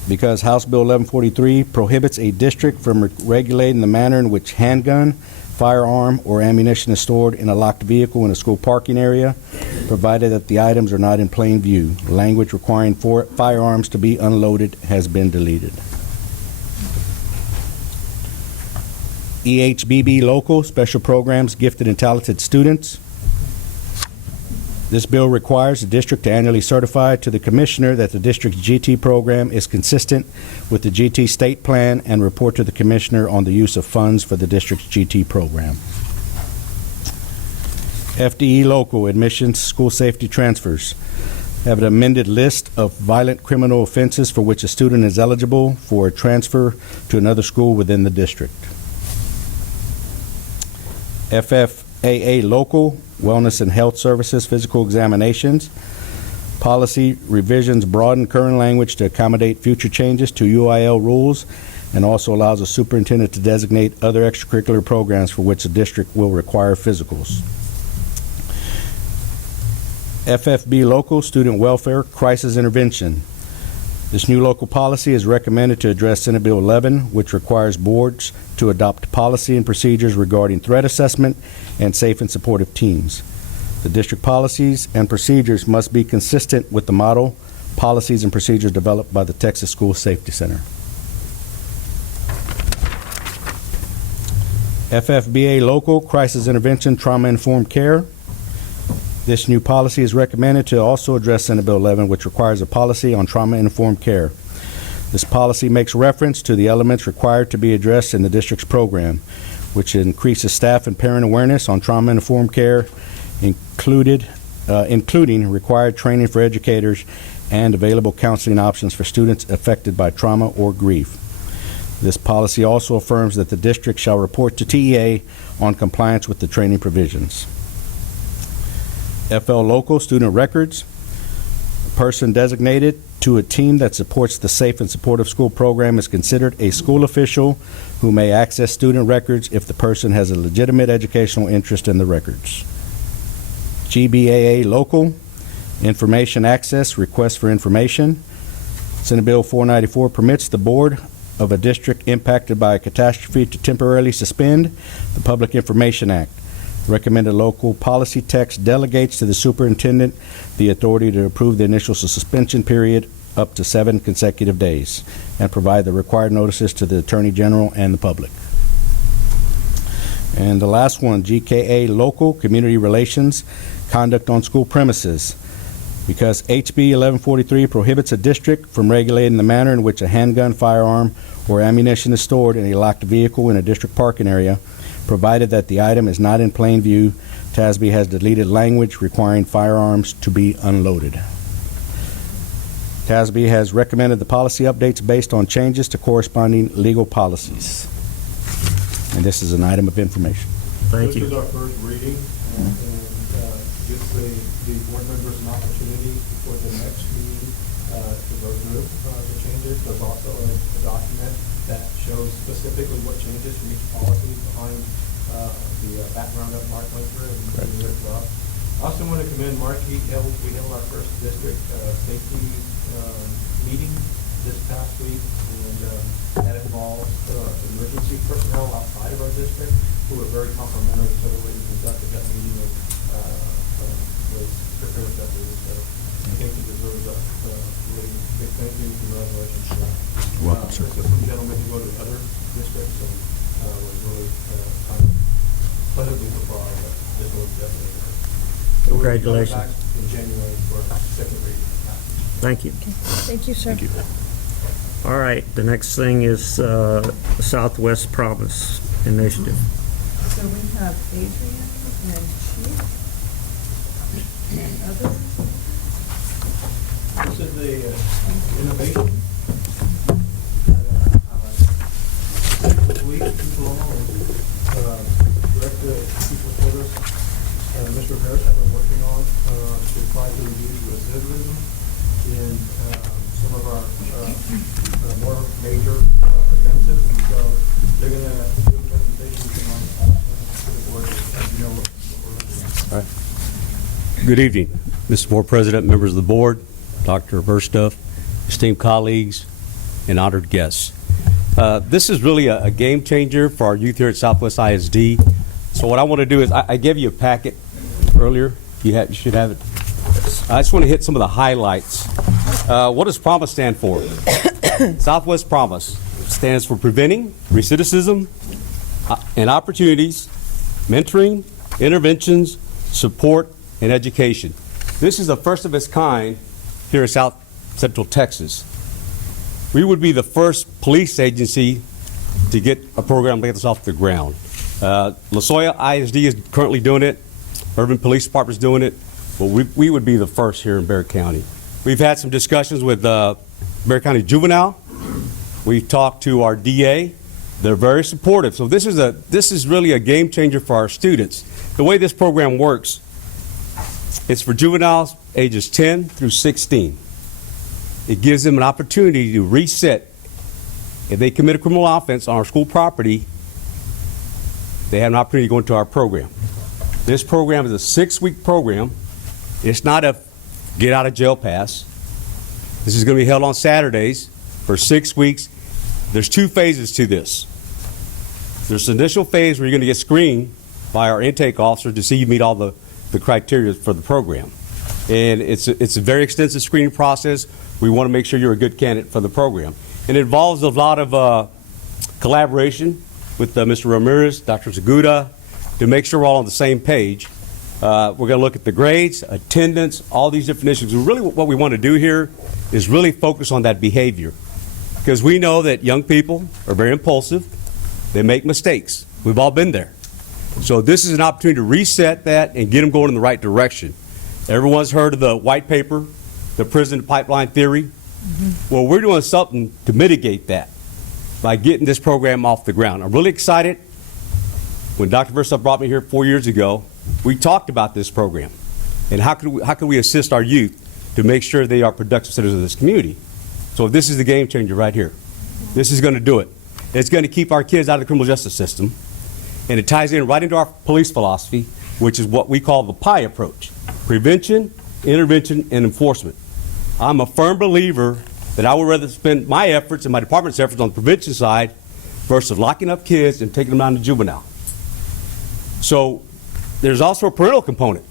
Because House Bill 1143 prohibits a district from regulating the manner in which handgun, firearm, or ammunition is stored in a locked vehicle in a school parking area, provided that the items are not in plain view. Language requiring firearms to be unloaded has been deleted. EHBB local, special programs, gifted and talented students. This bill requires the district to annually certify to the commissioner that the district's GT program is consistent with the GT state plan and report to the commissioner on the use of funds for the district's GT program. FDE local, admissions, school safety transfers. Have an amended list of violent criminal offenses for which a student is eligible for a transfer to another school within the district. FFAA local, wellness and health services, physical examinations. Policy revisions broaden current language to accommodate future changes to UIL rules and also allows the superintendent to designate other extracurricular programs for which the district will require physicals. FFB local, student welfare, crisis intervention. This new local policy is recommended to address Senate Bill 11, which requires boards to adopt policy and procedures regarding threat assessment and safe and supportive teams. The district policies and procedures must be consistent with the model policies and procedures developed by the Texas School Safety Center. FFBA local, crisis intervention, trauma-informed care. This new policy is recommended to also address Senate Bill 11, which requires a policy on trauma-informed care. This policy makes reference to the elements required to be addressed in the district's program, which increases staff and parent awareness on trauma-informed care, including required training for educators and available counseling options for students affected by trauma or grief. This policy also affirms that the district shall report to TEA on compliance with the training provisions. FL local, student records. person designated to a team that supports the safe and supportive school program is considered a school official who may access student records if the person has a legitimate educational interest in the records. GBAA local, information access, request for information. Senate Bill 494 permits the board of a district impacted by a catastrophe to temporarily suspend the Public Information Act. Recommended local policy text delegates to the superintendent the authority to approve the initial suspension period up to 7 consecutive days and provide the required notices to the Attorney General and the public. And the last one, GKA local, community relations, conduct on school premises. Because HB 1143 prohibits a district from regulating the manner in which a handgun, firearm, or ammunition is stored in a locked vehicle in a district parking area, provided that the item is not in plain view, TASB has deleted language requiring firearms to be unloaded. TASB has recommended the policy updates based on changes to corresponding legal policies. And this is an item of information. Thank you. This is our first reading, and gives the board members an opportunity before the next meeting to go through the changes. There's also a document that shows specifically what changes from each policy behind the background that Mark went through and did as well. I also want to commend Mark. We held our first district safety meeting this past week, and that involved emergency personnel outside of our district who were very complimentary to the way we conducted that meeting and was prepared that meeting. So I think he deserves a really big thank you and congratulations for that. Welcome, sir. There's some gentlemen who go to other districts and was really kind of pleasantly surprised that this one was definitely her. So Congratulations. We'll be back in January for a second reading. Thank you. Thank you, sir. Thank you. All right, the next thing is Southwest Promise Initiative. So we have Adrian and Chief and others. This is the innovation. Week, people direct the people service. Mr. Harris has been working on to try to reduce recidivism in some of our more major offenses. And so they're going to do a presentation to the board as you know what we're looking at. All right. Good evening, Mr. Board President, members of the board, Dr. Verstuff, esteemed colleagues, and honored guests. This is really a game changer for our youth here at Southwest ISD. So what I want to do is, I gave you a packet earlier. You should have it. I just want to hit some of the highlights. What does PROMISE stand for? Southwest PROMISE stands for Preventing Recidivism and Opportunities, Mentoring, Interventions, Support, and Education. This is the first of its kind here in South Central Texas. We would be the first police agency to get a program like this off the ground. LaSoya ISD is currently doing it. Urban Police Department is doing it. But we would be the first here in Bexar County. We've had some discussions with Bexar County Juvenile. We've talked to our DA. They're very supportive. So this is really a game changer for our students. The way this program works, it's for juveniles ages 10 through 16. It gives them an opportunity to reset. If they commit a criminal offense on our school property, they have an opportunity to go into our program. This program is a 6-week program. It's not a get out of jail pass. This is going to be held on Saturdays for 6 weeks. There's 2 phases to this. There's the initial phase where you're going to get screened by our intake officer to see you meet all the criteria for the program. And it's a very extensive screening process. We want to make sure you're a good candidate for the program. And it involves a lot of collaboration with Mr. Ramirez, Dr. Zaguda, to make sure we're all on the same page. We're going to look at the grades, attendance, all these different issues. Really what we want to do here is really focus on that behavior. Because we know that young people are very impulsive. They make mistakes. We've all been there. So this is an opportunity to reset that and get them going in the right direction. Everyone's heard of the white paper, the prison pipeline theory. Mm-hmm. Well, we're doing something to mitigate that by getting this program off the ground. I'm really excited. When Dr. Versa brought me here 4 years ago, we talked about this program and how could we assist our youth to make sure they are productive citizens of this community. So this is the game changer right here. This is going to do it. It's going to keep our kids out of the criminal justice system, and it ties in right into our police philosophy, which is what we call the PI approach: prevention, intervention, and enforcement. I'm a firm believer that I would rather spend my efforts and my department's efforts on the prevention side versus locking up kids and taking them down to juvenile. So there's also a parental component.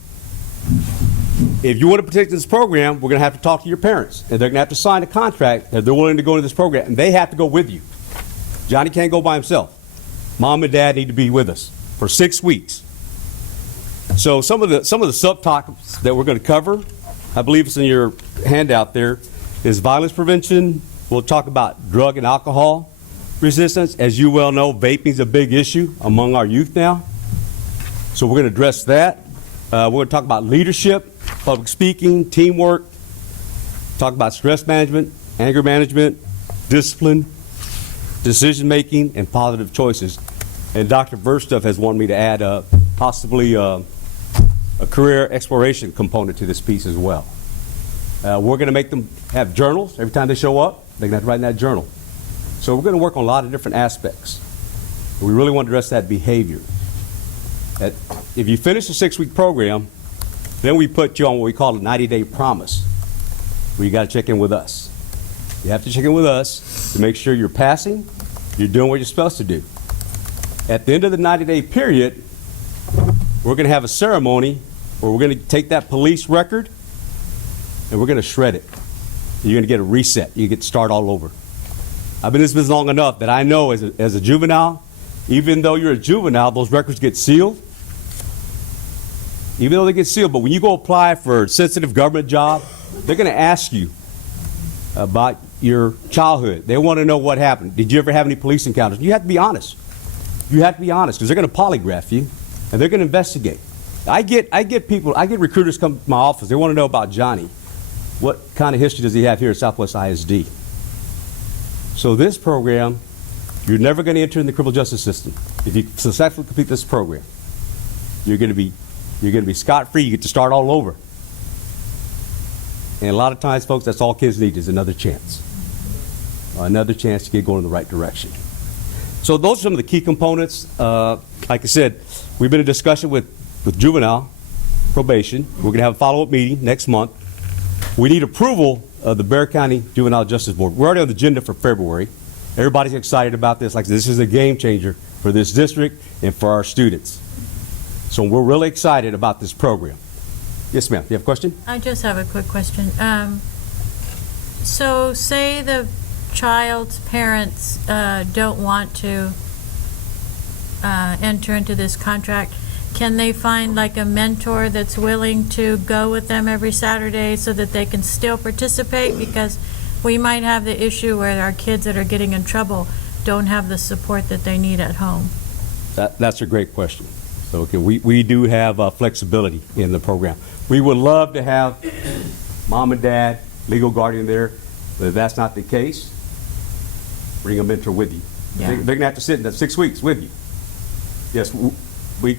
If you want to participate in this program, we're going to have to talk to your parents, and they're going to have to sign a contract that they're willing to go into this program, and they have to go with you. Johnny can't go by himself. Mom and Dad need to be with us for 6 weeks. So some of the subtopics that we're going to cover, I believe it's in your handout there, is violence prevention. We'll talk about drug and alcohol resistance. As you well know, vaping is a big issue among our youth now. So we're going to address that. We're going to talk about leadership, public speaking, teamwork, talk about stress management, anger management, discipline, decision making, and positive choices. And Dr. Verstuff has wanted me to add possibly a career exploration component to this piece as well. We're going to make them have journals every time they show up. They're going to have to write in that journal. So we're going to work on a lot of different aspects. We really want to address that behavior. If you finish the 6-week program, then we put you on what we call a 90-day promise, where you got to check in with us. You have to check in with us to make sure you're passing, you're doing what you're supposed to do. At the end of the 90-day period, we're going to have a ceremony where we're going to take that police record and we're going to shred it. You're going to get a reset. You get to start all over. I've been in this business long enough that I know as a juvenile, even though you're a juvenile, those records get sealed. Even though they get sealed, but when you go apply for a sensitive government job, they're going to ask you about your childhood. They want to know what happened. Did you ever have any police encounters? You have to be honest. You have to be honest, because they're going to polygraph you and they're going to investigate. I get recruiters come to my office. They want to know about Johnny. What kind of history does he have here at Southwest ISD? So this program, you're never going to enter in the criminal justice system. If you successfully complete this program, you're going to be scot-free. You get to start all over. And a lot of times, folks, that's all kids need is another chance. Another chance to get going in the right direction. So those are some of the key components. Like I said, we've been in discussion with juvenile probation. We're going to have a follow-up meeting next month. We need approval of the Bexar County Juvenile Justice Board. We're already on the agenda for February. Everybody's excited about this. Like this is a game changer for this district and for our students. So we're really excited about this program. Yes, ma'am. You have a question? I just have a quick question. So say the child's parents don't want to enter into this contract. Can they find like a mentor that's willing to go with them every Saturday so that they can still participate? Because we might have the issue where our kids that are getting in trouble don't have the support that they need at home. That's a great question. So, okay, we do have flexibility in the program. We would love to have mom and dad, legal guardian there, but if that's not the case, bring a mentor with you. Yeah. They're going to have to sit in that 6 weeks with you. Yes,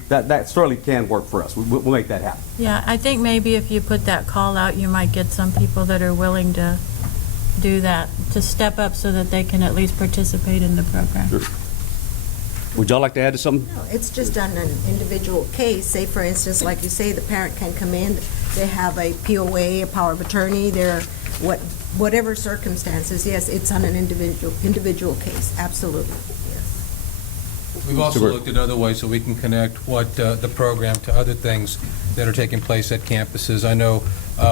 that certainly can work for us. We'll make that happen. Yeah, I think maybe if you put that call out, you might get some people that are willing to do that, to step up so that they can at least participate in the program. Sure. Would y'all like to add to something? No, it's just on an individual case. Say, for instance, like you say, the parent can come in, they have a POA, a power of attorney, they're whatever circumstances. Yes, it's on an individual case. Absolutely. Yes. We've also looked at other ways so we can connect what the program to other things that are taking place at campuses. I know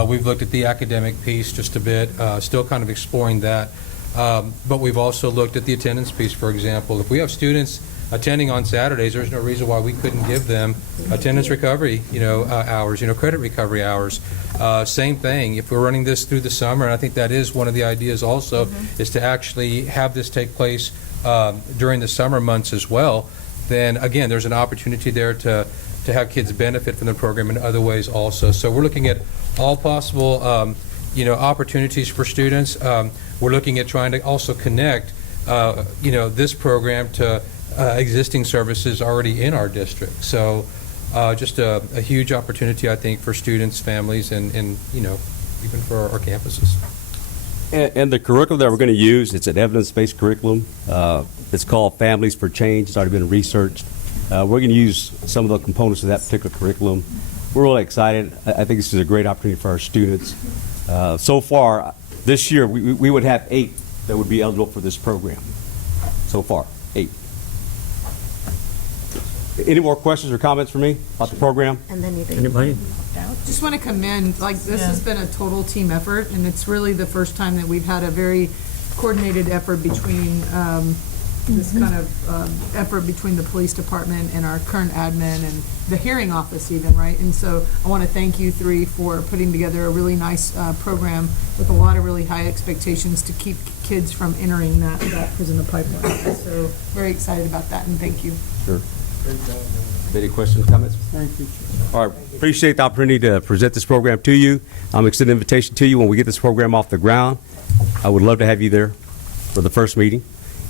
we've looked at the academic piece just a bit, still kind of exploring that. But we've also looked at the attendance piece, for example. If we have students attending on Saturdays, there's no reason why we couldn't give them attendance recovery, hours, credit recovery hours. Same thing, if we're running this through the summer, and I think that is one of the ideas also, is to actually have this take place during the summer months as well, then again, there's an opportunity there to have kids benefit from the program in other ways also. So we're looking at all possible, opportunities for students. We're looking at trying to also connect, this program to existing services already in our district. So just a huge opportunity, I think, for students, families, and even for our campuses. And the curriculum that we're going to use, it's an evidence-based curriculum. It's called Families for Change. It's already been researched. We're going to use some of the components of that particular curriculum. We're really excited. I think this is a great opportunity for our students. So far, this year, we would have 8 that would be eligible for this program. So far, 8. Any more questions or comments for me about the program? And then you can. Anybody? Just want to commend, like, this has been a total team effort, and it's really the first time that we've had a very coordinated effort between, this kind of effort between the police department and our current admin and the hearing office even, right? And so I want to thank you 3 for putting together a really nice program with a lot of really high expectations to keep kids from entering that prison pipeline. So very excited about that, and thank you. Sure. Any questions, comments? Thank you. All right, appreciate the opportunity to present this program to you. I'm extending an invitation to you when we get this program off the ground. I would love to have you there for the first meeting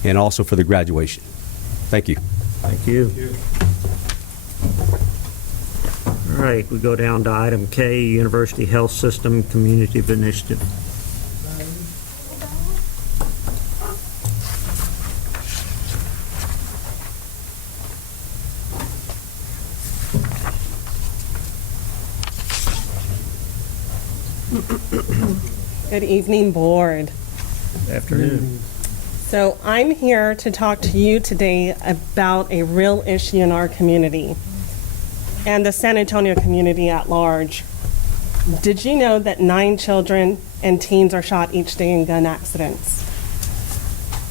and also for the graduation. Thank you. Thank you. All right, we go down to item K, University Health System Community Initiative. Good evening, board. Afternoon. So I'm here to talk to you today about a real issue in our community and the San Antonio community at large. Did you know that 9 children and teens are shot each day in gun accidents?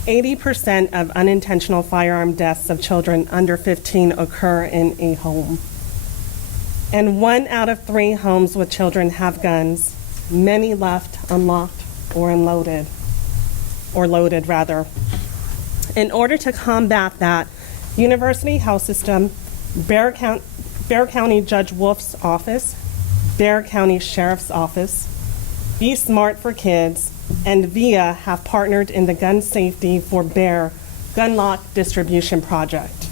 80% of unintentional firearm deaths of children under 15 occur in a home. And 1 out of 3 homes with children have guns, many left unlocked or unloaded, or loaded rather. In order to combat that, University Health System, Bexar County Judge Wolf's office, Bexar County Sheriff's Office, Be Smart for Kids, and VIA have partnered in the Gun Safety for Bear Gun Lock Distribution Project.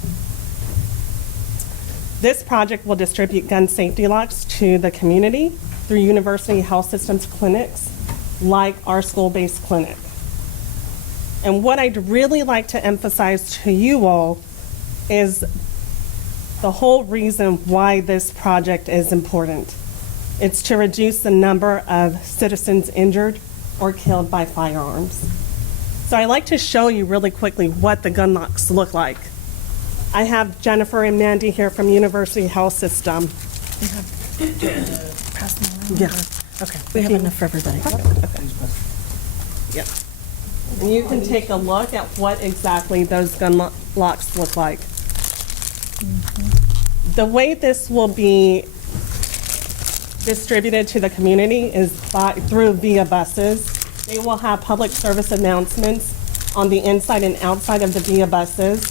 This project will distribute gun safety locks to the community through University Health System's clinics, like our school-based clinic. And what I'd really like to emphasize to you all is the whole reason why this project is important. It's to reduce the number of citizens injured or killed by firearms. So I'd like to show you really quickly what the gun locks look like. I have Jennifer and Mandy here from University Health System. Yeah. Okay. We have enough for everybody. Okay. Yeah. And you can take a look at what exactly those gun locks look like. The way this will be distributed to the community is through VIA buses. They will have public service announcements on the inside and outside of the VIA buses,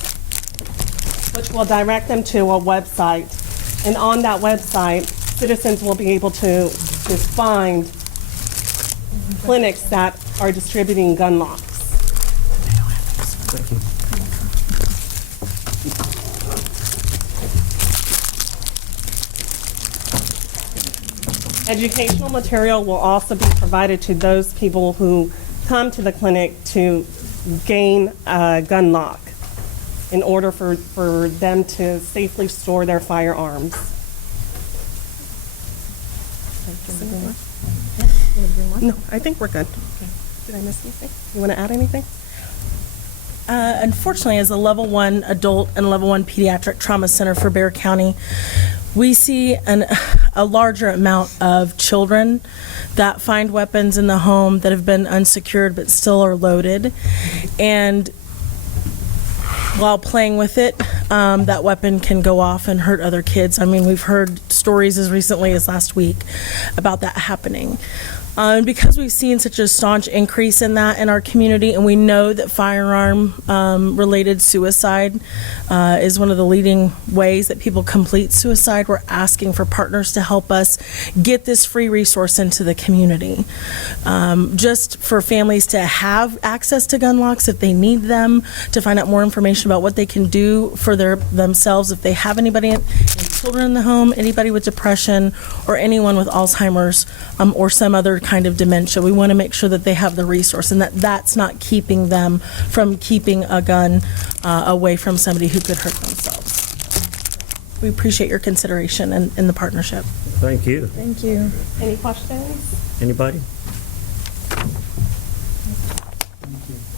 which will direct them to a website. And on that website, citizens will be able to find clinics that are distributing gun locks. Thank you. Educational material will also be provided to those people who come to the clinic to gain a gun lock in order for them to safely store their firearms. No, I think we're good. Did I miss anything? You want to add anything? Unfortunately, as a level 1 adult and level 1 pediatric trauma center for Bexar County, we see a larger amount of children that find weapons in the home that have been unsecured but still are loaded. And while playing with it, that weapon can go off and hurt other kids. I mean, we've heard stories as recently as last week about that happening. And because we've seen such a staunch increase in that in our community, and we know that firearm-related suicide is one of the leading ways that people complete suicide, we're asking for partners to help us get this free resource into the community. Just for families to have access to gun locks if they need them, to find out more information about what they can do for themselves if they have anybody, children in the home, anybody with depression, or anyone with Alzheimer's or some other kind of dementia. We want to make sure that they have the resource and that that's not keeping them from keeping a gun away from somebody who could hurt themselves. We appreciate your consideration and the partnership. Thank you. Thank you. Any questions? Anybody?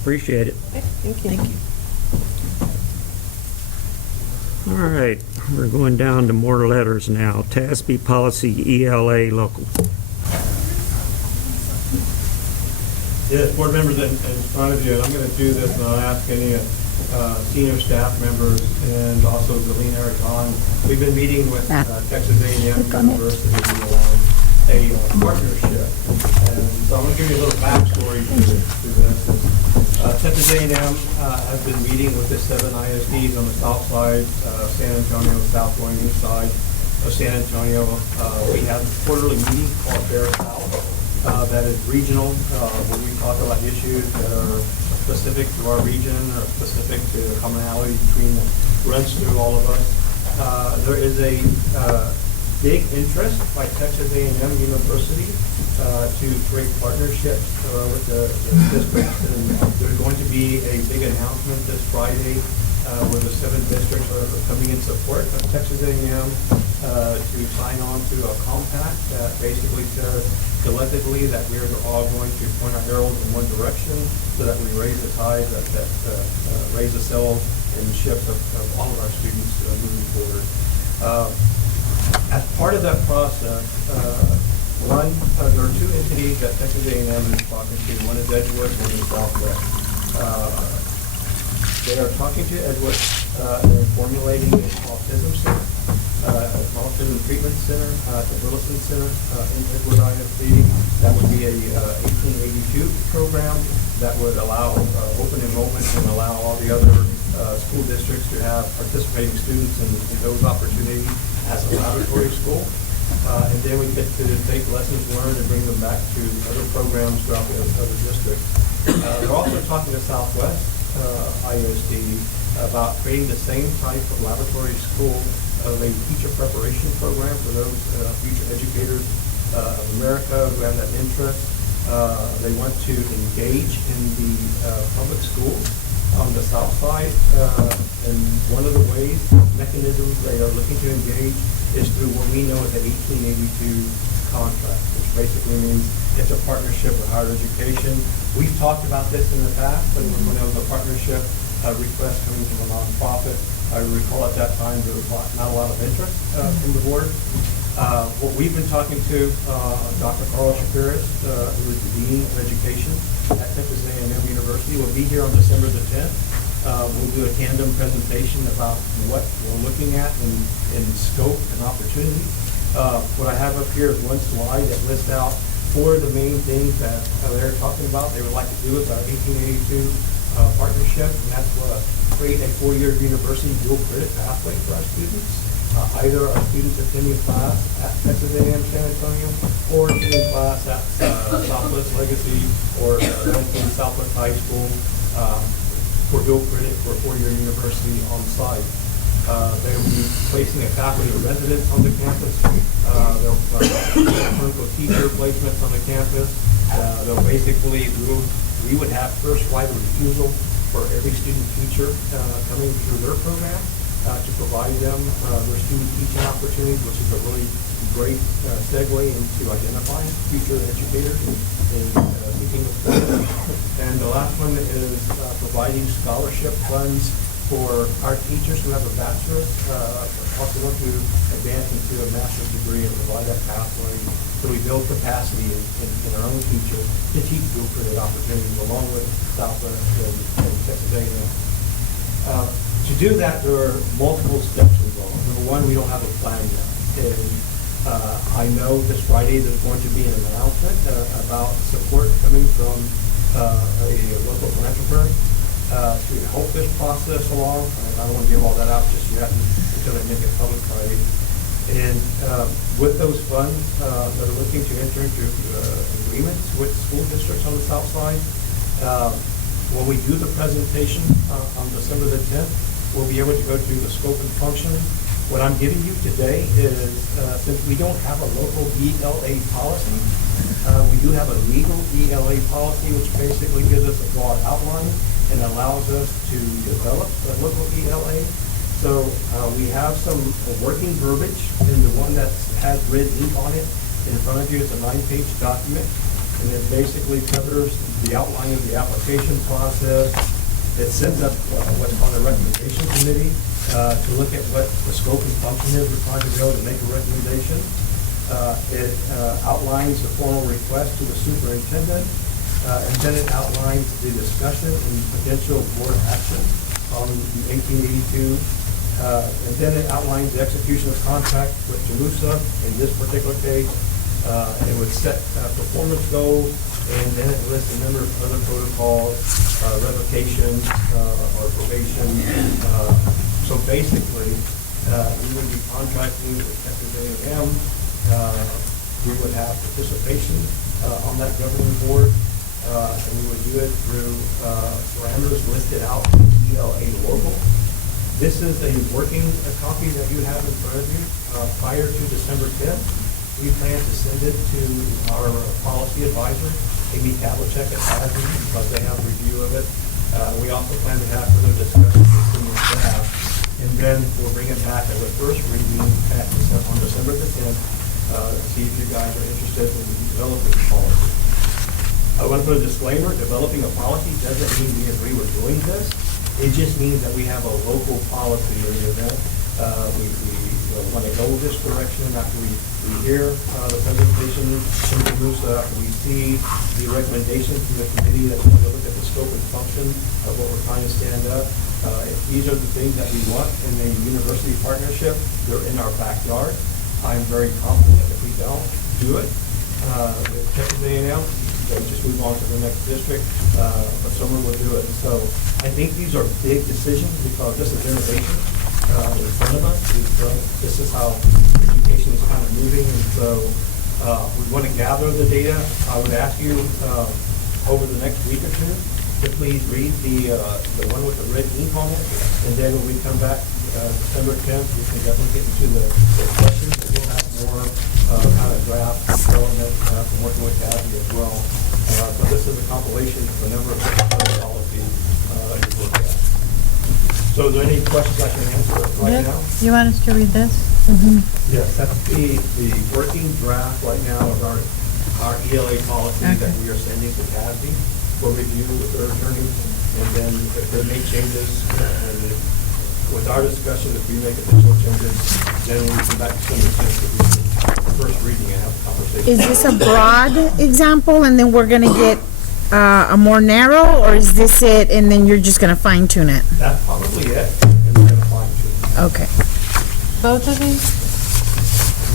Appreciate it. Thank you. Thank you. All right, we're going down to more letters now. TASB policy ELA local. Yes, board members in front of you, and I'm going to do this, and I'll ask any senior staff members and also Zelene Erickon. We've been meeting with Texas A&M University on a partnership, and so I'm going to give you a little backstory to this. Texas A&M has been meeting with the 7 ISDs on the south side, San Antonio, South Point, east side of San Antonio. We have a quarterly meeting called Bear South that is regional, where we talk about issues that are specific to our region or specific to the commonality between that runs through all of us. There is a big interest by Texas A&M University to create partnerships with the districts, and there's going to be a big announcement this Friday where the 7 districts are coming in support of Texas A&M to sign on to a compact that basically says collectively that we are all going to point our arrows in one direction so that we raise the tide that raise the sails and ships of all of our students moving forward. As part of that process, there are 2 entities that Texas A&M is talking to. One is Edgewood, one is Southwest. They are talking to Edgewood. They're formulating an autism center, an autism treatment center at the Wilson Center in Edgewood ISD. That would be a 1882 program that would allow open enrollment and allow all the other school districts to have participating students in those opportunities as a laboratory school. And then we get to take lessons learned and bring them back to other programs throughout the other districts. They're also talking to Southwest ISD about creating the same type of laboratory school of a teacher preparation program for those future educators of America who have that interest. They want to engage in the public schools on the south side, and one of the ways, mechanisms they are looking to engage is through what we know as the 1882 contract, which basically means it's a partnership with higher education. We've talked about this in the past, but when there was a partnership request coming from a nonprofit, I recall at that time there was not a lot of interest from the board. What we've been talking to Dr. Carl Shapiris, who is the Dean of Education at Texas A&M University, will be here on December the 10th. We'll do a tandem presentation about what we're looking at in scope and opportunity. What I have up here is one slide that lists out 4 of the main things that they're talking about they would like to do with our 1882 partnership, and that's create a 4-year university dual credit pathway for our students. Either our students attending class at Texas A&M San Antonio or attending class at Southwest Legacy or Southwest High School for dual credit for a 4-year university on site. They will be placing a faculty or residence on the campus. They'll clinical teacher placements on the campus. They'll basically, we would have first right of refusal for every student teacher coming through their program to provide them their student teaching opportunities, which is a really great segue into identifying future educators and seeking employment. And the last one is providing scholarship funds for our teachers who have a bachelor's, also want to advance into a master's degree and provide that pathway so we build capacity in our own teachers to teach dual credit opportunities along with Southwest and Texas A&M. To do that, there are multiple steps involved. Number one, we don't have a plan yet. And I know this Friday there's going to be an announcement about support coming from a local philanthropist to help this process along. I don't want to give all that out just yet until I make it public Friday. And with those funds that are looking to enter into agreements with school districts on the south side, when we do the presentation on December the 10th, we'll be able to go through the scope and function What I'm giving you today is, since we don't have a local ELA policy, we do have a legal ELA policy, which basically gives us a broad outline and allows us to develop a local ELA. So we have some working verbiage in the one that has red ink on it. In front of you, it's a 9-page document, and it basically covers the outline of the application process. It sets up what's called a recommendation committee to look at what the scope and function is. We're trying to be able to make a recommendation. It outlines the formal request to the superintendent, and then it outlines the discussion and potential board action on the 1882. And then it outlines the execution of contract with JAMUSA. In this particular case, it would set performance goals, and then it lists a number of other protocols, revocation or probation. So basically, we would be contracting with Texas A&M. We would have participation on that governing board, and we would do it through parameters listed out in ELA local. This is a working copy that you have in front of you. Prior to December 10th, we plan to send it to our policy advisor, Amy Kavlicek at ASME, because they have review of it. We also plan to have further discussions with senior staff, and then we'll bring it back as a first reading on December the 10th, see if you guys are interested in developing a policy. I want to put a disclaimer: developing a policy doesn't mean we agree with doing this. It just means that we have a local policy in the event we want to go this direction. After we hear the presentation from JAMUSA, we see the recommendations from the committee that we want to look at the scope and function of what we're trying to stand up. If these are the things that we want in a university partnership, they're in our backyard. I'm very confident if we don't do it with Texas A&M, they'll just move on to the next district, but someone will do it. So I think these are big decisions because this is innovation in front of us. This is how education is kind of moving, and so we want to gather the data. I would ask you over the next week or two to please read the one with the red ink on it, and then when we come back December 10th, we can definitely get into the questions, and we'll have more kind of draft development from working with Kathy as well. So this is a compilation of a number of different policies that you look at. So are there any questions I can answer right now? You want us to read this? Yes, that's the working draft right now of our ELA policy that we are sending to CASB for review with their attorneys, and then if they make changes, and with our discussion, if we make additional changes, then we come back to the first reading and have a conversation. Is this a broad example and then we're gonna get a more narrow, or is this it and then you're just gonna fine tune it? That's probably it, and we're gonna fine tune it. Okay. Both of these?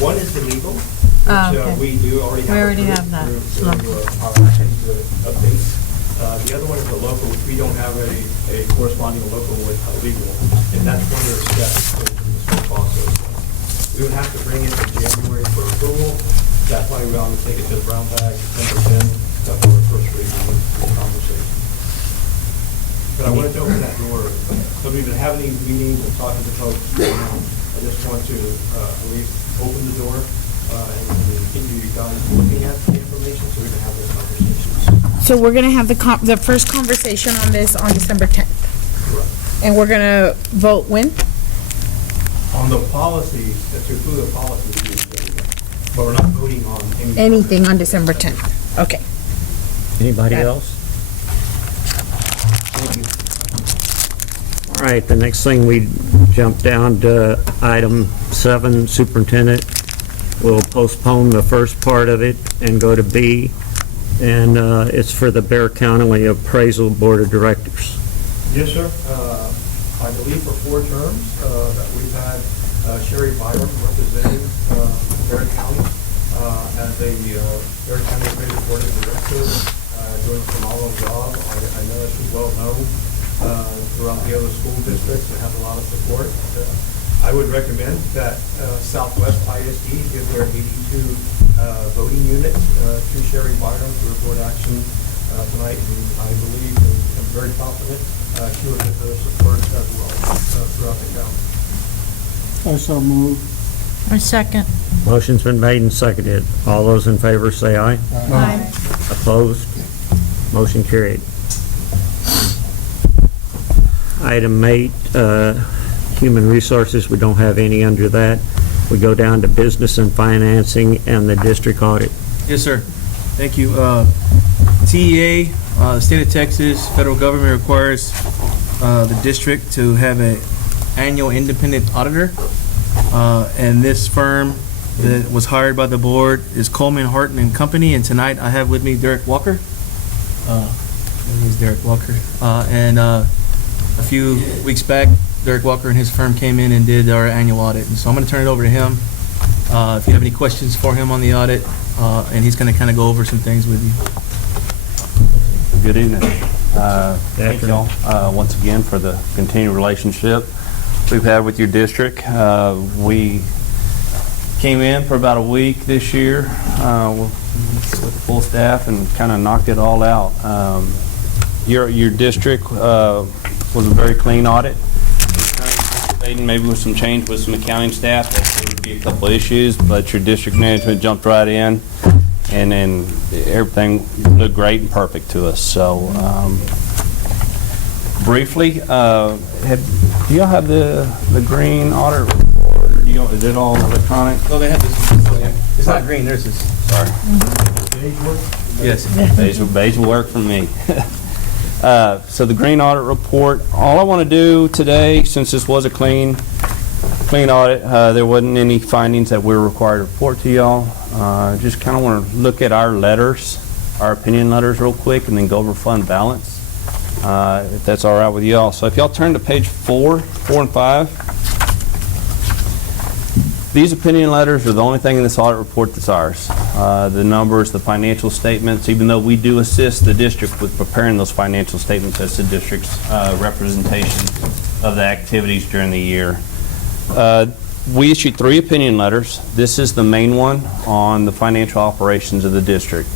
One is the legal, which okay. we do already have. We already have that. Through our actions updates. The other one is the local, which we don't have a corresponding local with legal, and that's one of the steps in this whole process. We would have to bring it in January for approval. That's why we want to take it to the brown bag, December 10th, for the first reading and conversation. But I wanted to open that door. So we've been having these meetings and talking to folks. I just want to at least open the door and continue you guys looking at the information so we can have those conversations. So we're gonna have the first conversation on this on December 10th. Correct. And we're gonna vote when? On the policies, to approve the policies, but we're not voting on Anything on December 10th. Okay. Anybody Got it. else? Thank you. All right, the next thing, we jump down to item 7, superintendent. We'll postpone the first part of it and go to B, and it's for the Bexar County Appraisal Board of Directors. Yes, sir. I believe for 4 terms that we've had Sherry Byram representing Bexar County as a Bexar County Appraisal Board of Directors, doing a phenomenal job. I know that she's well known throughout the other school districts and has a lot of support. I would recommend that Southwest ISD give their 82 voting units to Sherry Byram through a board action tonight, and I believe and am very confident she will get their support as well throughout the county. I so move. I second. Motion's been made and seconded. All those in favor say aye. Aye. Opposed? Motion carried. Item 8, Human Resources, we don't have any under that. We go down to Business and Financing and the District Audit. Yes, sir. Thank you. TEA, the state of Texas, federal government requires the district to have an annual independent auditor. And this firm that was hired by the board is Coleman, Horton and Company. And tonight I have with me Derek Walker. He's Derek Walker. And a few weeks back, Derek Walker and his firm came in and did our annual audit. And so I'm going to turn it over to him. If you have any questions for him on the audit, and he's going to kind of go over some things with you. Good evening. Thank you all once again for the continued relationship we've had with your district. We came in for about a week this year with full staff and kind of knocked it all out. Your district was a very clean audit. Maybe with some change with some accounting staff, there would be a couple of issues, but your district management jumped right in, and then everything looked great and perfect to us. So, briefly, do y'all have the green audit report? Is it all electronic? No, they have this. It's not green. There's this. Sorry. Beige work? Yes. Beige will work for me. So the green audit report, all I want to do today, since this was a clean audit, there wasn't any findings that we were required to report to y'all. Just kind of want to look at our letters, our opinion letters real quick, and then go over fund balance, if that's all right with y'all. So if y'all turn to page 4 and 5, these opinion letters are the only thing in this audit report that's ours. The numbers, the financial statements, even though we do assist the district with preparing those financial statements as the district's representation of the activities during the year. We issued 3 opinion letters. This is the main one on the financial operations of the district.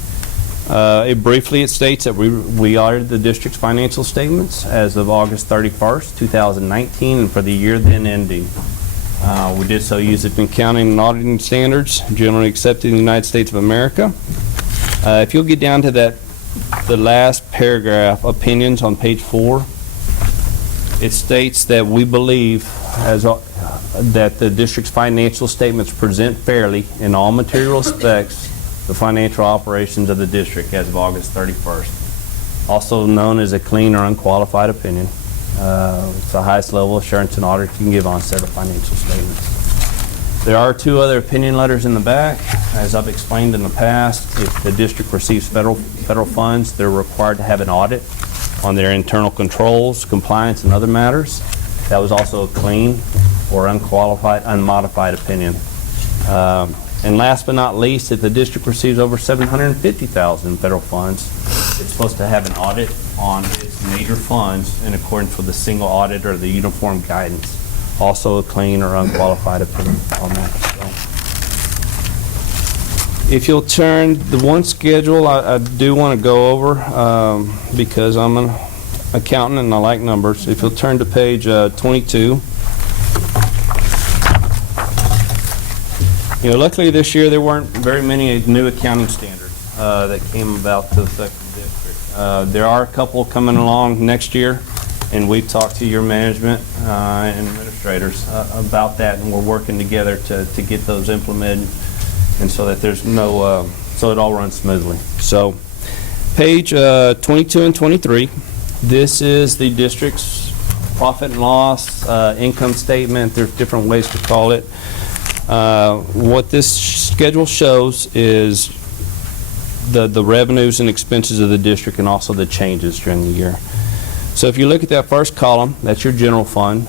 It states that we audited the district's financial statements as of August 31st, 2019, and for the year then ending. We did so using accounting and auditing standards generally accepted in the United States of America. If you'll get down to the last paragraph, opinions on page 4, it states that we believe that the district's financial statements present fairly in all material respects the financial operations of the district as of August 31st, also known as a clean or unqualified opinion. It's the highest level of assurance an auditor can give on a set of financial statements. There are 2 other opinion letters in the back. As I've explained in the past, if the district receives federal funds, they're required to have an audit on their internal controls, compliance, and other matters. That was also a clean or unqualified, unmodified opinion. And last but not least, if the district receives over $750,000 in federal funds, it's supposed to have an audit on its major funds in accordance with the single audit or the uniform guidance. Also a clean or unqualified opinion on that. So, if you'll turn the one schedule I do want to go over because I'm an accountant and I like numbers. If you'll turn to page 22. Luckily this year there weren't very many new accounting standards that came about to affect the district. There are a couple coming along next year, and we've talked to your management and administrators about that, and we're working together to get those implemented, and so that there's no, so it all runs smoothly. So, page 22 and 23, this is the district's profit and loss, income statement. There's different ways to call it. What this schedule shows is the revenues and expenses of the district and also the changes during the year. So if you look at that first column, that's your general fund.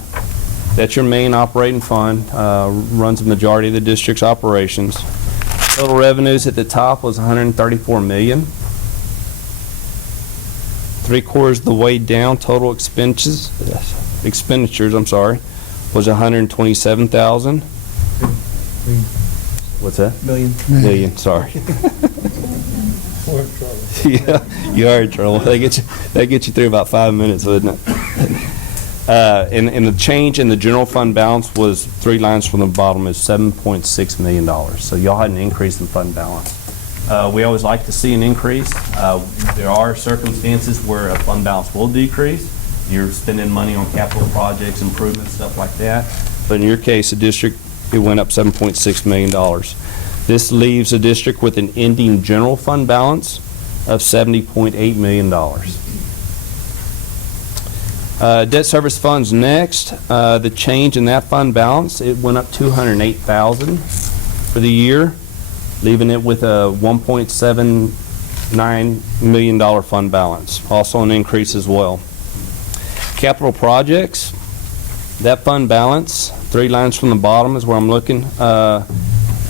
That's your main operating fund, runs the majority of the district's operations. Total revenues at the top was $134 million. 3/4 of the way down, total expenditures, was $127,000. What's that? Million, sorry. We're in trouble. Yeah, you are in trouble. That gets you through about 5 minutes, wouldn't it? And the change in the general fund balance was 3 lines from the bottom is $7.6 million. So y'all had an increase in fund balance. We always like to see an increase. There are circumstances where a fund balance will decrease. You're spending money on capital projects, improvements, stuff like that. But in your case, the district, it went up $7.6 million. This leaves the district with an ending general fund balance of $70.8 million. Debt service funds next. The change in that fund balance, it went up $208,000 for the year, leaving it with a $1.79 million fund balance. Also an increase as well. Capital projects, that fund balance, 3 lines from the bottom is where I'm looking,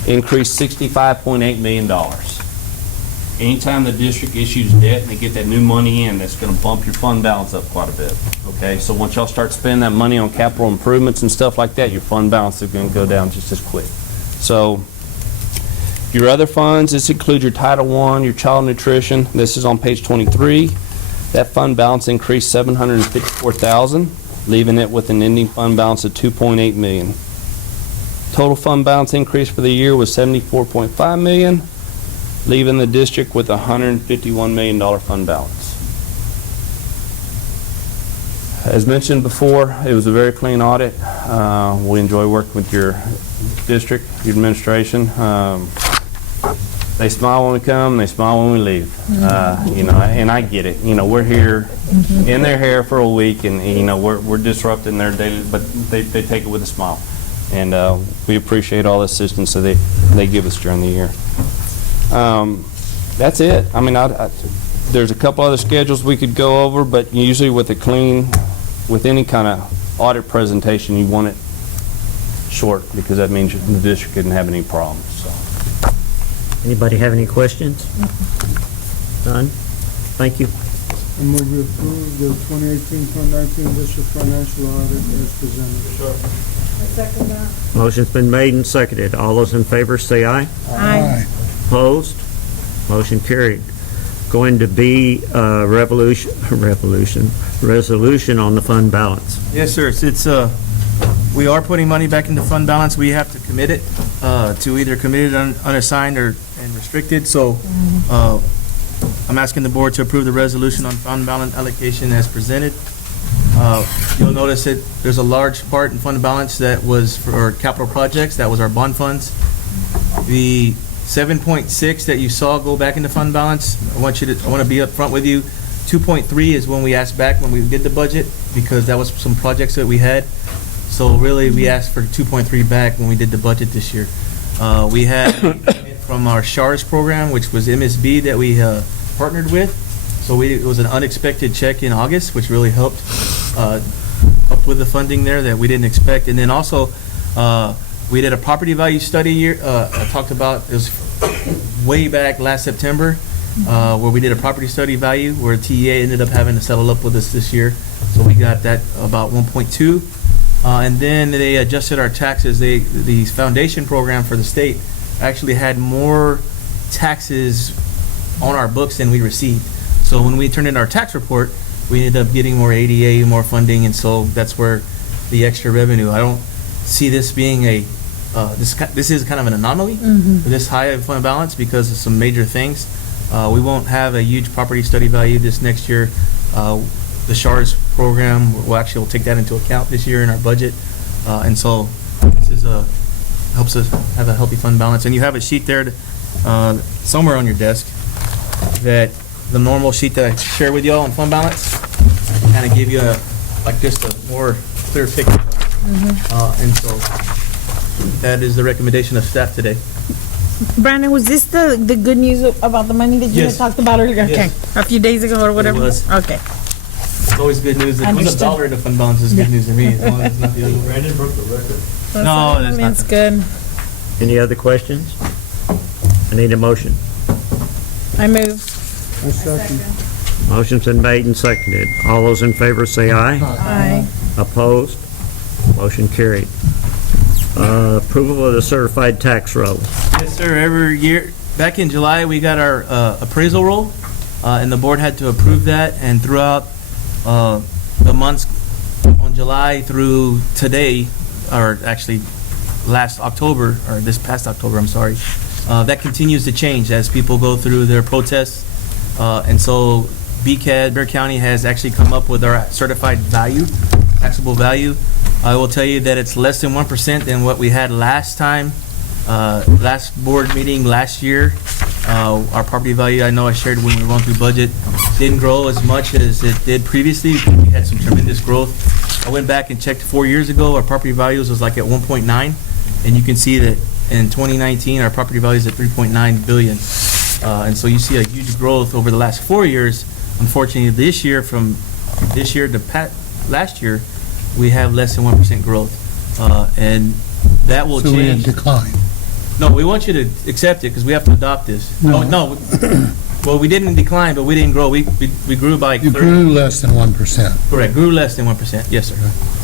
increased $65.8 million. Anytime the district issues debt and they get that new money in, that's going to bump your fund balance up quite a bit. Okay, so once y'all start spending that money on capital improvements and stuff like that, your fund balance is going to go down just as quick. So your other funds, this includes your Title I, your child nutrition. This is on page 23. That fund balance increased $754,000, leaving it with an ending fund balance of $2.8 million. Total fund balance increase for the year was $74.5 million, leaving the district with a $151 million fund balance. As mentioned before, it was a very clean audit. We enjoy working with your district, your administration. They smile when we come, they smile when we leave. You know, and I get it. You know, we're here in their hair for a week, and you know, we're disrupting their daily, but they take it with a smile. And we appreciate all the assistance that they give us during the year. That's it. I mean, there's a couple other schedules we could go over, but usually with any kind of audit presentation, you want it short because that means the district didn't have any problems. So. Anybody have any questions? None? Thank you. I move we approve the 2018-2019 district financial audit as presented. Sure. I second that. Motion's been made and seconded. All those in favor say aye. Aye. Opposed? Motion carried. Going to be resolution on the fund balance. Yes, sir. It's we are putting money back into fund balance. We have to commit it to either committed, unassigned, and restricted. So I'm asking the board to approve the resolution on fund balance allocation as presented. You'll notice that there's a large part in fund balance that was for capital projects. That was our bond funds. The 7.6 that you saw go back into fund balance, I want to be upfront with you. 2.3 is when we asked back when we did the budget because that was some projects that we had. So really, we asked for 2.3 back when we did the budget this year. We had from our SHARS program, which was MSB that we partnered with. So it was an unexpected check in August, which really helped up with the funding there that we didn't expect. And then also, we did a property value study year. I talked about, it was way back last September, where we did a property study value where TEA ended up having to settle up with us this year. So we got that about 1.2. And then they adjusted our taxes. The foundation program for the state actually had more taxes on our books than we received. So when we turned in our tax report, we ended up getting more ADA, more funding, and so that's where the extra revenue. I don't see this being this is kind of an anomaly, this high of fund balance because of some major things. We won't have a huge property study value this next year. The SHARS program will take that into account this year in our budget, and so this is helps us have a healthy fund balance. And you have a sheet there somewhere on your desk that the normal sheet that I share with y'all on fund balance kind of give you just a more clear picture. And so that is the recommendation of staff today. Brandon, was this the good news about the money that you had talked about earlier? Yes. Okay, a few days ago or whatever? It was. Okay. It's always good news. When the dollar in the fund balance is good news to me, as long as it's not the other way. Brandon broke the record. No, that's not. That's good. Any other questions? I need a motion. I move. I second. Motion's been made and seconded. All those in favor say aye. Aye. Opposed? Motion carried. Approval of the certified tax roll. Yes, sir. Every year, back in July, we got our appraisal roll, and the board had to approve that. And throughout the months on July through today, or actually last October, or this past October, I'm sorry, that continues to change as people go through their protests. And so BCAD, Bexar County, has actually come up with our certified value, taxable value. I will tell you that it's less than 1% than what we had last time, last board meeting last year. Our property value, I know I shared when we were going through budget, didn't grow as much as it did previously. We had some tremendous growth. I went back and checked 4 years ago, our property values was like at 1.9, and you can see that in 2019, our property value is at 3.9 billion. And so you see a huge growth over the last 4 years. Unfortunately, this year, from this year to last year, we have less than 1% growth. And that will change. So we're in decline. No, we want you to accept it because we have to adopt this. No. Oh, no. Well, we didn't decline, but we didn't grow. We grew by You grew less than 1%. Correct, grew less than 1%. Yes, sir.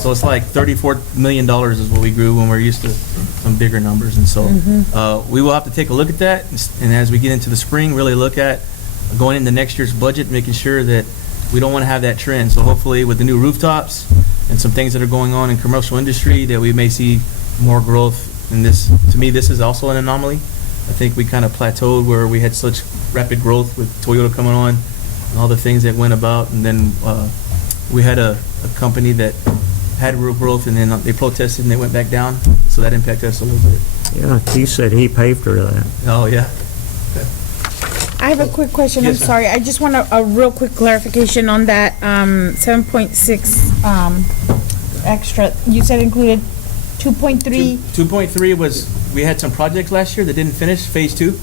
So it's like $34 million is what we grew when we're used to some bigger numbers. And so we will have to take a look at that. And as we get into the spring, really look at going into next year's budget, making sure that we don't want to have that trend. So hopefully with the new rooftops and some things that are going on in commercial industry, that we may see more growth. And this, to me, this is also an anomaly. I think we kind of plateaued where we had such rapid growth with Toyota coming on and all the things that went about. And then we had a company that had real growth, and then they protested and they went back down. So that impacted us a little bit. Yeah, he said he paved for that. Oh, yeah. I have a quick question, I'm Yes, ma'am. sorry, I just want a real quick clarification on that, 7.6, extra, you said included 2.3, 2.3 was, we had some projects last year that didn't finish, phase 2.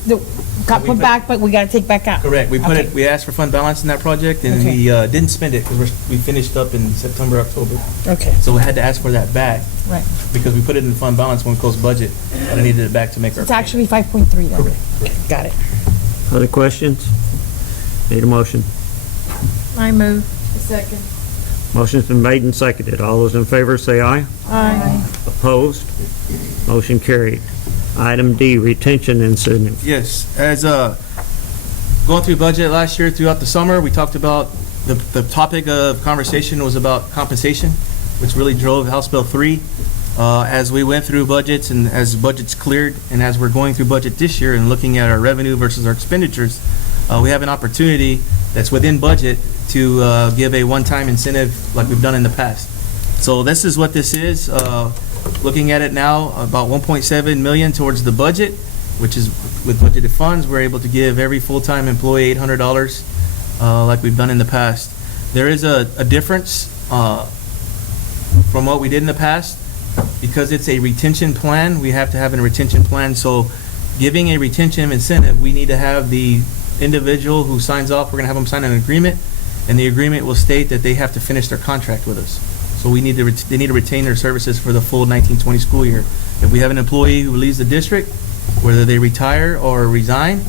got put back, but we gotta take back out. Correct. We put Okay. it. We asked for fund balance in that project, and Okay. we didn't spend it because we finished up in September, October. Okay. So we had to ask for that back Right, because we put it in fund balance when we closed budget, and I needed it back to make our. it's actually 5.3 then. Correct. Okay, got it. Other questions? Need a motion? I move. Second. Motion's been made and seconded. All those in favor say aye. Aye. Opposed? Motion carried. Item D, retention incentive. Yes, as going through budget last year throughout the summer, we talked about the topic of conversation was about compensation, which really drove House Bill 3. As we went through budgets and as budgets cleared, and as we're going through budget this year and looking at our revenue versus our expenditures, we have an opportunity that's within budget to give a one-time incentive like we've done in the past. So this is what this is. Looking at it now, about 1.7 million towards the budget, which is with budgeted funds. We're able to give every full-time employee $800 like we've done in the past. There is a difference from what we did in the past. Because it's a retention plan, we have to have a retention plan. So giving a retention incentive, we need to have the individual who signs off, we're going to have them sign an agreement, and the agreement will state that they have to finish their contract with us. So we need to they need to retain their services for the full 1920 school year. If we have an employee who leaves the district, whether they retire or resign,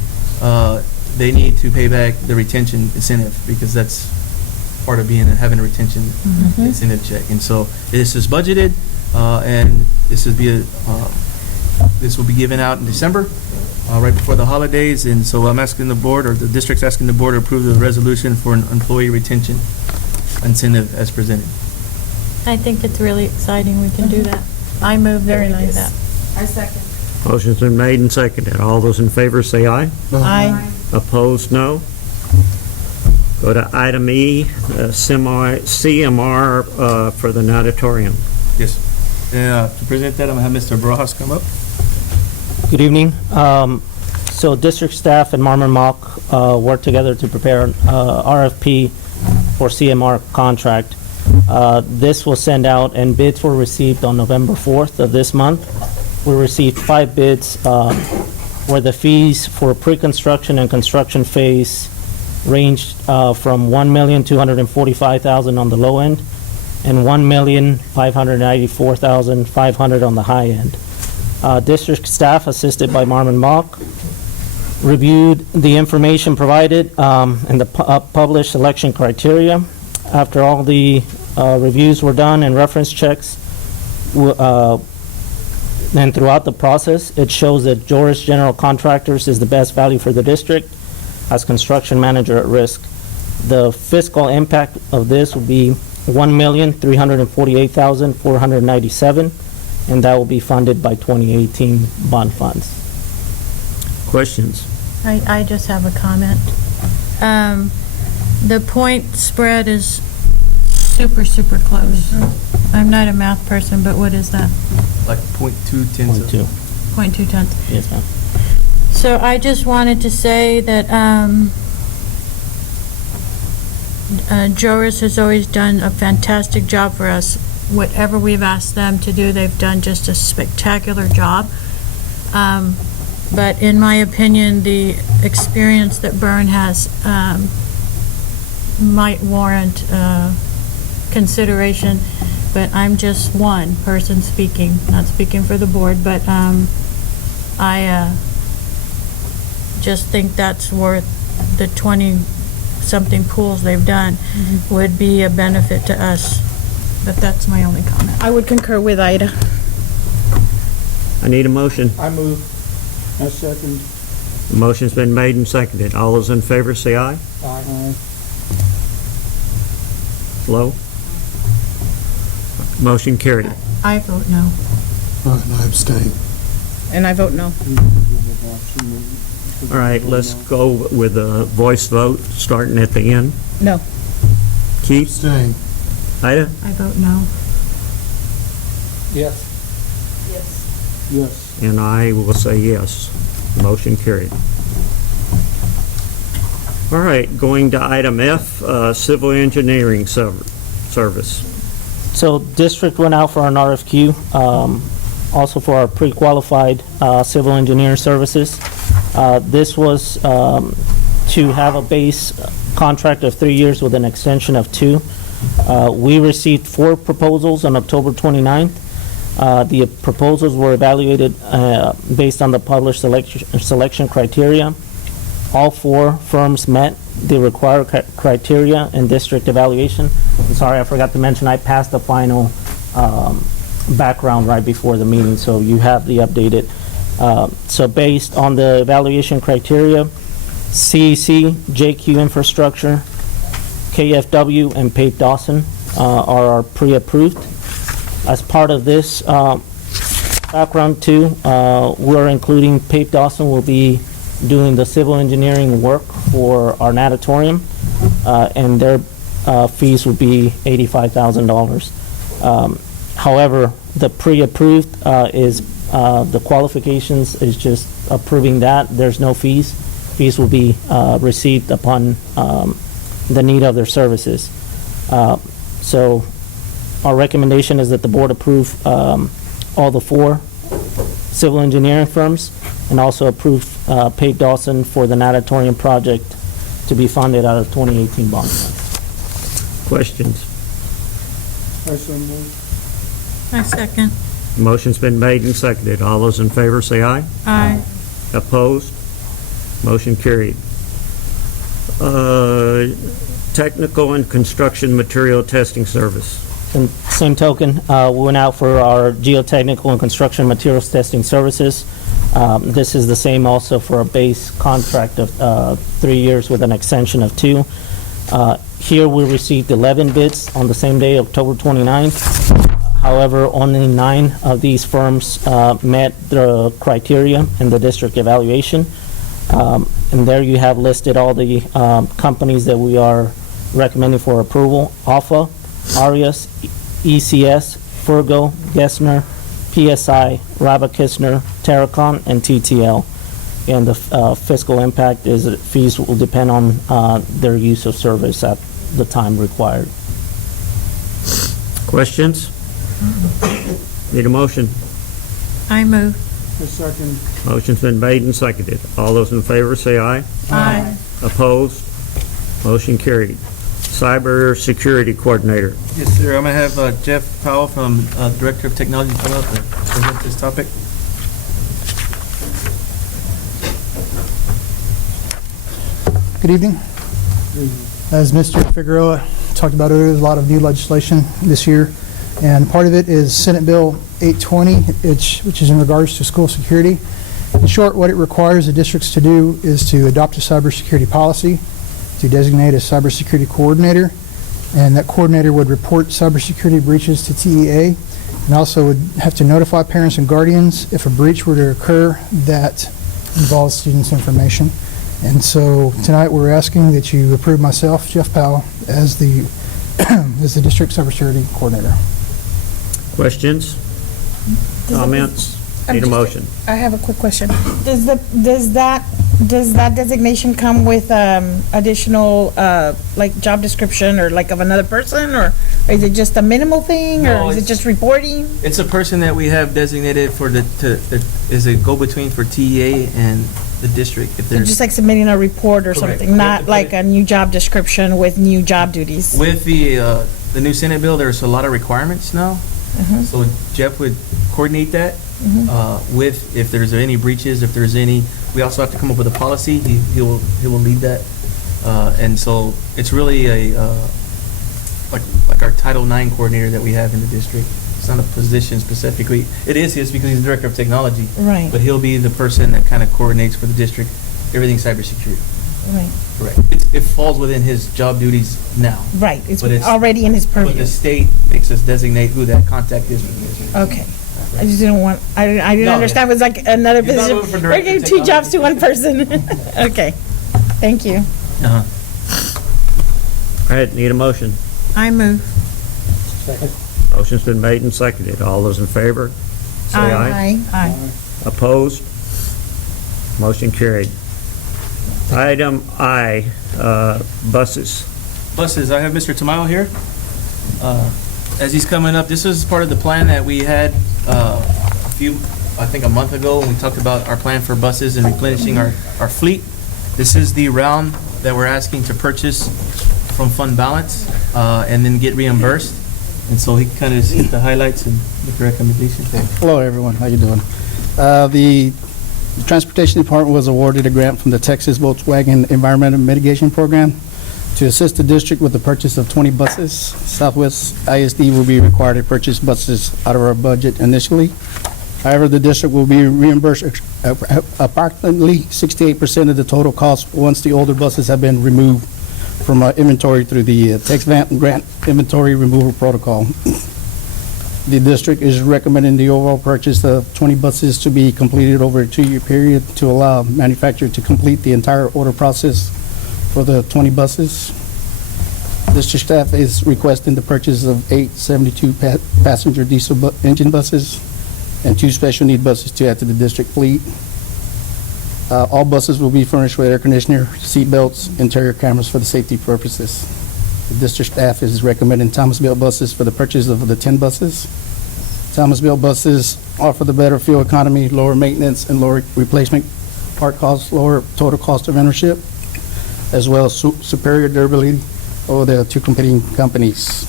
they need to pay back the retention incentive because that's part of having a retention incentive check. And so this is budgeted, and this will be given out in December, right before the holidays. And so I'm asking the board, or the district's asking the board, to approve the resolution for an employee retention incentive as presented. I think it's really exciting we can do that. I move that we do that. I second. Motion's been made and seconded. All those in favor say aye. Aye. Opposed, no. Go to item E, CMR for the natatorium. Yes. To present that, I'm going to have Mr. Barajas come up. Good evening. So district staff and Marmor Mock worked together to prepare an RFP for CMR contract. This will send out, and bids were received on November 4th of this month. We received 5 bids where the fees for pre-construction and construction phase ranged from $1,245,000 on the low end and $1,594,500 on the high end. District staff, assisted by Marmon Mock, reviewed the information provided and the published selection criteria. After all the reviews were done and reference checks, and throughout the process, it shows that Joris General Contractors is the best value for the district as construction manager at risk. The fiscal impact of this would be $1,348,497, and that will be funded by 2018 bond funds. Questions? I just have a comment. The point spread is super, super close. I'm not a math person, but what is that? Like 0.2 tenths of. 0.2 tenths. Yes, ma'am. So I just wanted to say that Joris has always done a fantastic job for us. Whatever we've asked them to do, they've done just a spectacular job. But in my opinion, the experience that Byrne has might warrant consideration. But I'm just one person speaking, not speaking for the board, but I just think that's worth the 20-something pools they've done would be a benefit to us. But that's my only comment. I would concur with Ida. I need a motion. I move. I second. The motion's been made and seconded. All those in favor say aye. Aye. Low? Motion carried. I vote no. And I abstain. And I vote no. All right, let's go with a voice vote, starting at the end. No. Keith? Abstain. Ida? I vote no. Yes. Yes. And I will say yes. Motion carried. All right, going to item F, civil engineering service. So district went out for an RFQ, also for our pre-qualified civil engineering services. This was to have a base contract of 3 years with an extension of 2. We received 4 proposals on October 29th. The proposals were evaluated based on the published selection criteria. All 4 firms met the required criteria and district evaluation. I'm sorry, I forgot to mention, I passed the final background right before the meeting, so you have the updated. So based on the evaluation criteria, CEC, JQ Infrastructure, KFW, and Pape Dawson are our pre-approved. As part of this background too, we're including Pape Dawson will be doing the civil engineering work for our natatorium, and their fees would be $85,000. However, the pre-approved is the qualifications is just approving that. There's no fees. Fees will be received upon the need of their services. So our recommendation is that the board approve all the 4 civil engineering firms and also approve Pape Dawson for the natatorium project to be funded out of 2018 bond funds. Questions? I so move. I second. Motion's been made and seconded. All those in favor say aye. Aye. Opposed? Motion carried. Technical and construction material testing service. And same token, we went out for our geotechnical and construction materials testing services. This is the same also for a base contract of 3 years with an extension of 2. Here we received 11 bids on the same day, October 29th. However, only 9 of these firms met the criteria in the district evaluation. And there you have listed all the companies that we are recommending for approval: Alpha, Arias, ECS, Fergo, Gessner, PSI, Rabakisner, Terracon, and TTL. And the fiscal impact is that fees will depend on their use of service at the time required. Questions? Need a motion? I move. I second. Motion's been made and seconded. All those in favor say aye. Aye. Opposed? Motion carried. Cyber Security Coordinator. Yes, sir. I'm going to have Jeff Powell from Director of Technology come up and present this topic. Good evening. As Mr. Figueroa talked about earlier, there's a lot of new legislation this year, and part of it is Senate Bill 820, which is in regards to school security. In short, what it requires the districts to do is to adopt a cybersecurity policy, to designate a cybersecurity coordinator, and that coordinator would report cybersecurity breaches to TEA, and also would have to notify parents and guardians if a breach were to occur that involves students' information. And so tonight, we're asking that you approve myself, Jeff Powell, as the as the district cybersecurity coordinator. Questions? Comments? Need a motion? I have a quick question. Does that designation come with additional like job description or like of another person, or is it just a minimal thing, No, or is it it's- just reporting? It's a person that we have designated for is a go-between for TEA and the district. If So there's just like submitting a report or Correct. something, not like a new job description with new job duties. with the new Senate bill, there's a lot of requirements now. So Jeff would coordinate that with if there's any breaches, if there's any. We also have to come up with a policy. He will lead that, and so it's really a like our Title IX coordinator that we have in the district. It's not a position specifically. It is his because he's the director of technology. Right. But he'll be the person that kind of coordinates for the district everything cybersecurity. Right. Correct. It falls within his job duties now. Right, it's But already in his But purview. the state makes us designate who that contact is. Okay. I just didn't want, I didn't No, understand, it was like another He's not position. moving for We're director giving of two jobs technology. to one person. Okay, thank you. Uh-huh. All right, need a motion? I move. Motion's been made and seconded. All those in favor? Say aye. Aye. Opposed? Motion carried. Item I, buses. Buses, I have Mr. Tamayo here. As he's coming up, this is part of the plan that we had I think a month ago, when we talked about our plan for buses and replenishing our fleet. This is the round that we're asking to purchase from fund balance and then get reimbursed. And so he kind of hit the highlights and make the recommendation. Hello, everyone. How you doing? The Transportation Department was awarded a grant from the Texas Volkswagen Environmental Mitigation Program to assist the district with the purchase of 20 buses. Southwest ISD will be required to purchase buses out of our budget initially. However, the district will be reimbursed approximately 68% of the total cost once the older buses have been removed from our inventory through the TexVant grant inventory removal protocol. The district is recommending the overall purchase of 20 buses to be completed over a 2-year period to allow manufacturer to complete the entire order process for the 20 buses. District staff is requesting the purchase of 8 72-passenger diesel engine buses and 2 special need buses to add to the district fleet. All buses will be furnished with air conditioner, seat belts, interior cameras for the safety purposes. The district staff is recommending Thomasville buses for the purchase of the 10 buses. Thomasville buses offer the better fuel economy, lower maintenance, and lower replacement part costs, lower total cost of ownership, as well as superior durability over the 2 competing companies.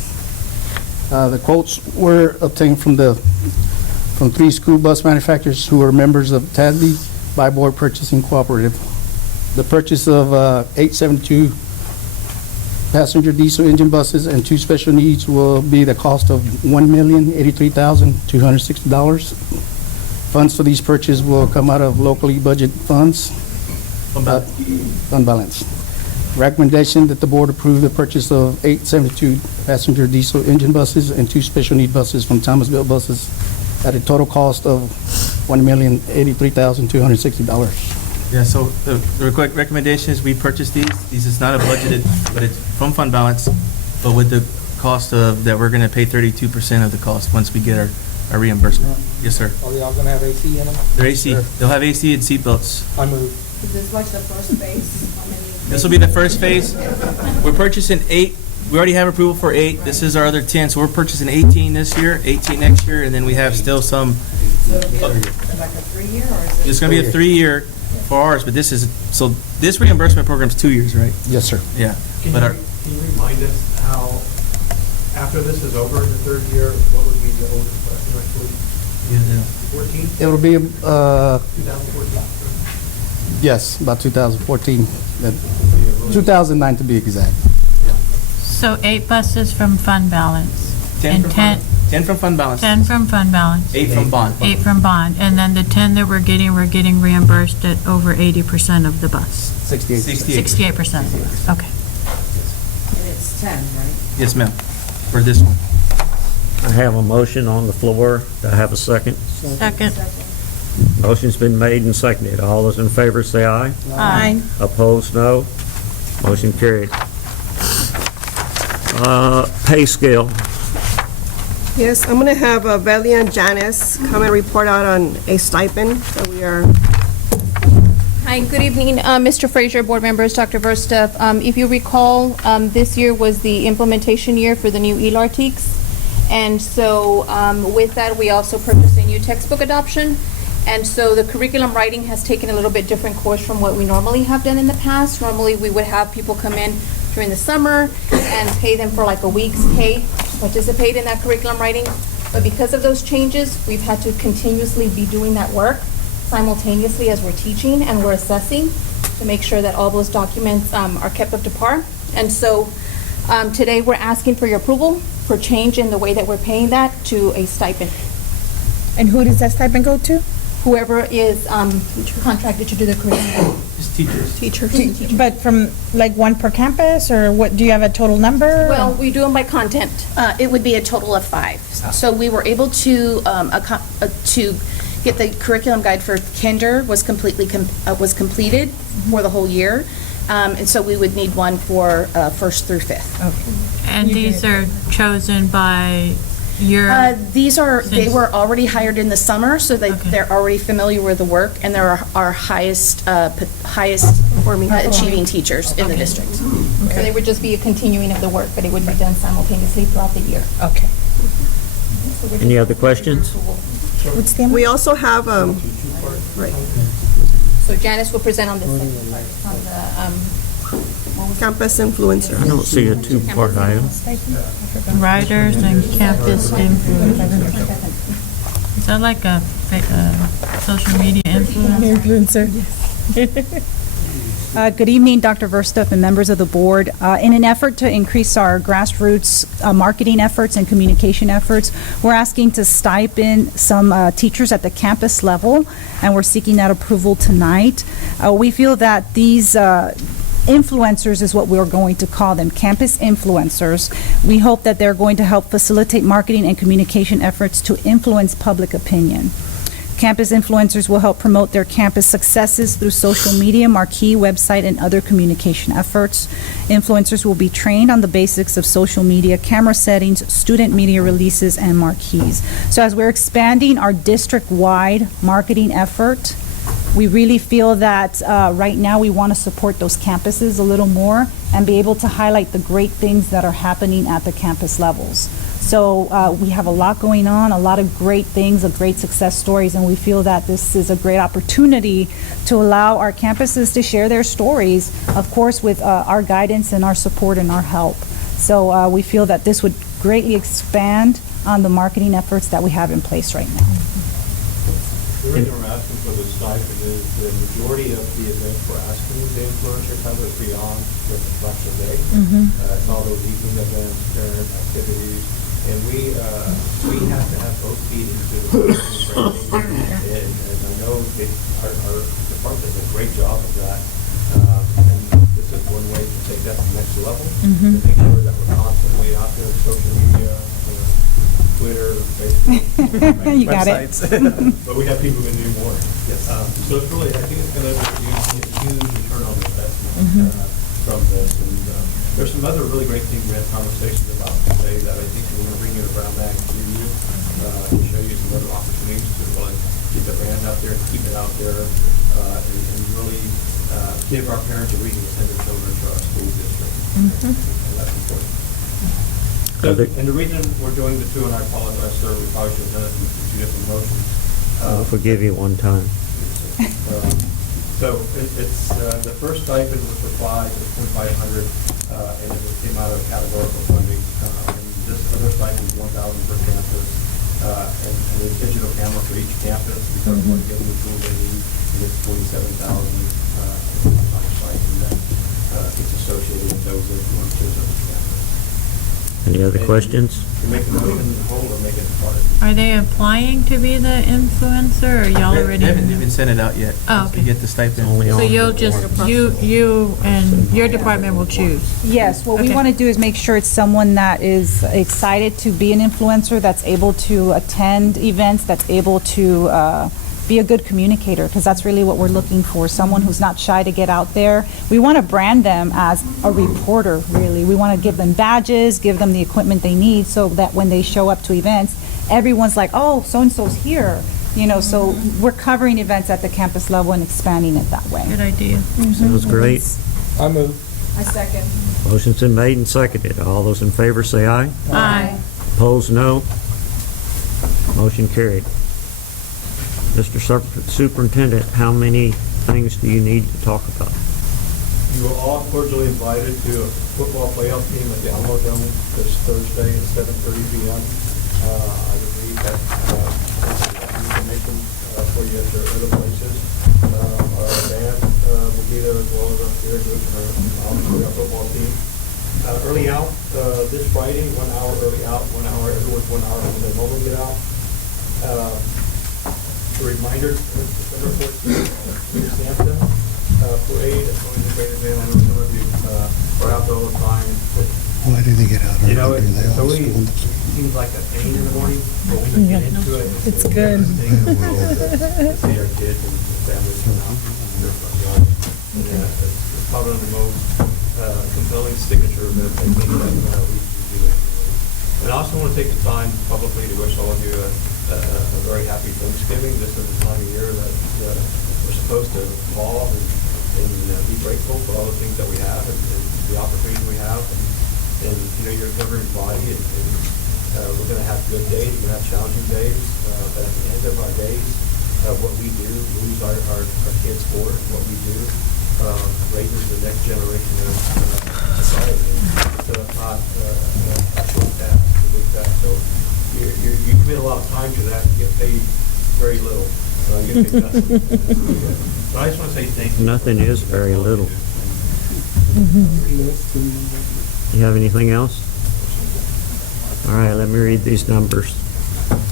The quotes were obtained from 3 school bus manufacturers who are members of TASB by Board Purchasing Cooperative. The purchase of 8 72-passenger diesel engine buses and 2 special needs will be the cost of $1,083,260. Funds for these purchases will come out of locally budget funds. Fund balance. Recommendation that the board approve the purchase of 8 72-passenger diesel engine buses and 2 special need buses from Thomasville Buses at a total cost of $1,083,260. Yeah, so the recommendation is we purchase these. These is not a budgeted, but it's from fund balance, but with the cost of, that we're gonna pay 32% of the cost once we get our reimbursement. Yes, sir. Are they all gonna have AC in them? They're AC. They'll have AC and seat belts. I move. Is this like the first phase? How many? This will be the first phase. We're purchasing 8. We already have approval for 8. This is our other 10. So we're purchasing 18 this year, 18 next year, and then we have still some. So it'll be like a 3-year, or is it? It's going to be a 3-year for ours, but this is, so this reimbursement program's 2 years, right? Yes, sir. Yeah. Can But you our, remind us how, after this is over in the 3rd year, what would be the old fleet? 14? It will be, 2014? yes, about 2014, 2009 to be exact. So 8 buses from fund balance. 10 and from 10 from fund balance. 10 from fund balance. 8 from bond. 8 from bond. And then the 10 that we're getting reimbursed at over 80% of the bus. 68%. 68% of the bus, okay. And it's 10, right? Yes, ma'am, for this one. I have a motion on the floor. Do I have a second? Second. Motion's been made and seconded. All those in favor say aye. Aye. Opposed, no. Motion carried. Pay scale. Yes, I'm going to have Velia and Janice come and report out on a stipend that we are. Hi, good evening, Mr. Frazier, board members, Dr. Verstuff. If you recall, this year was the implementation year for the new ELARTICs. And so with that, we also purchased a new textbook adoption. And so the curriculum writing has taken a little bit different course from what we normally have done in the past. Normally, we would have people come in during the summer and pay them for like a week's pay to participate in that curriculum writing. But because of those changes, we've had to continuously be doing that work simultaneously as we're teaching and we're assessing to make sure that all those documents are kept up to par. And so today we're asking for your approval for change in the way that we're paying that to a stipend. And who does that stipend go to? Whoever is contracted to do the curriculum. Just teachers. Teachers. But from like one per campus, or what, do you have a total number? Well, we do them by content. It would be a total of 5. So we were able to get the curriculum guide for kinder was completed for the whole year. And so we would need one for 1st through 5th. Okay. And these are chosen by your? They were already hired in the summer, so they're already familiar with the work, and they're our highest performing achieving teachers in the district. So they would just be a continuing of the work, but it would be done simultaneously throughout the year. Okay. Any other questions? We also have, right. So Janice will present on this second part, on the, Campus influencer. I don't see a 2-part item. Writers and campus influencers. Is that like a social media influencer? Good evening, Dr. Verstuff and members of the board. In an effort to increase our grassroots marketing efforts and communication efforts, we're asking to stipend some teachers at the campus level, and we're seeking that approval tonight. We feel that these influencers is what we're going to call them, campus influencers. We hope that they're going to help facilitate marketing and communication efforts to influence public opinion. Campus influencers will help promote their campus successes through social media, marquee, website, and other communication efforts. Influencers will be trained on the basics of social media, camera settings, student media releases, and marquees. So as we're expanding our district-wide marketing effort, we really feel that right now we want to support those campuses a little more and be able to highlight the great things that are happening at the campus levels. So we have a lot going on, a lot of great things, great success stories, and we feel that this is a great opportunity to allow our campuses to share their stories, of course, with our guidance and our support and our help. So we feel that this would greatly expand on the marketing efforts that we have in place right now. The reason we're asking for the stipend is the majority of the events we're asking the influencer covers beyond the collection day. It's all those evening events, parent activities, and we have to have both feet into the branding. And I know our department does a great job of that. And this is one way to take that to the next level, to make sure that we're constantly out there on social media, Twitter, Facebook, You got it. But we have people who can do more. Yes. So it's really, I think it's going to be a huge return on investment from this. And there's some other really great things we had conversations about today that I think we're going to bring you to Brown Bag and give you to show you some other opportunities to really get the brand out there, keep it out there, and really give our parents a reason to send their children to our school district. And that's important. So, and the reason we're doing the 2, and I apologize, sir, we probably should have done it in 2 different motions. I'll forgive you one time. So it's the first stipend was for 5, it's $2,500, and it came out of categorical funding. And this other stipend is $1,000 per campus, and a digital camera for each campus because we're getting the tools they need. And it's $47,000 stipend that is associated with those influencers of the campus. Any other questions? You make the motion whole or make it part. Are they applying to be the influencer, or y'all already? They haven't even sent it out yet. Oh, Once we okay. get the stipend. So you'll just, you and your department will choose? Yes, what we Okay. want to do is make sure it's someone that is excited to be an influencer, that's able to attend events, that's able to be a good communicator, because that's really what we're looking for, someone who's not shy to get out there. We want to brand them as a reporter, really. We want to give them badges, give them the equipment they need, so that when they show up to events, everyone's like, oh, so-and-so's here. You know, so we're covering events at the campus level and expanding it that way. Good idea. Sounds great. I move. I second. Motion's been made and seconded. All those in favor say aye. Aye. Opposed, no. Motion carried. Mr. Superintendent, how many things do you need to talk about? You are all cordially invited to a football playoff game at the Alamo Dome this Thursday at 7:30 p.m. I believe that information for you at your other places. Our band will be there as well as our cheer group and obviously our football team. Early out this Friday, 1 hour early out, 1 hour, everyone's 1 hour when they normally get out. A reminder, December 14th, Santa parade is going to be a great event. I know some of you are out there all the time. Why do they get out early? You know, Do they it's all always school? seems like a pain in the morning, but when you get into it, It's good. the thing in the world to see our kids and families come out in their front yard. And it's probably one of the most compelling signature events I think that we do annually. And I also want to take the time publicly to wish all of you a very happy Thanksgiving. This is the time of year that we're supposed to pause and be grateful for all the things that we have and the opportunities we have. And you know, you're a governing body, and we're going to have good days, we're going to have challenging days, but at the end of our days, what we do moves our kids forward. What we do raises the next generation of society. So it's not a short task, it's a big task. So you commit a lot of time to that, and get paid very little. You get paid nothing. So I just want to say thank you. Nothing is very little. You have anything else? All right, let me read these numbers.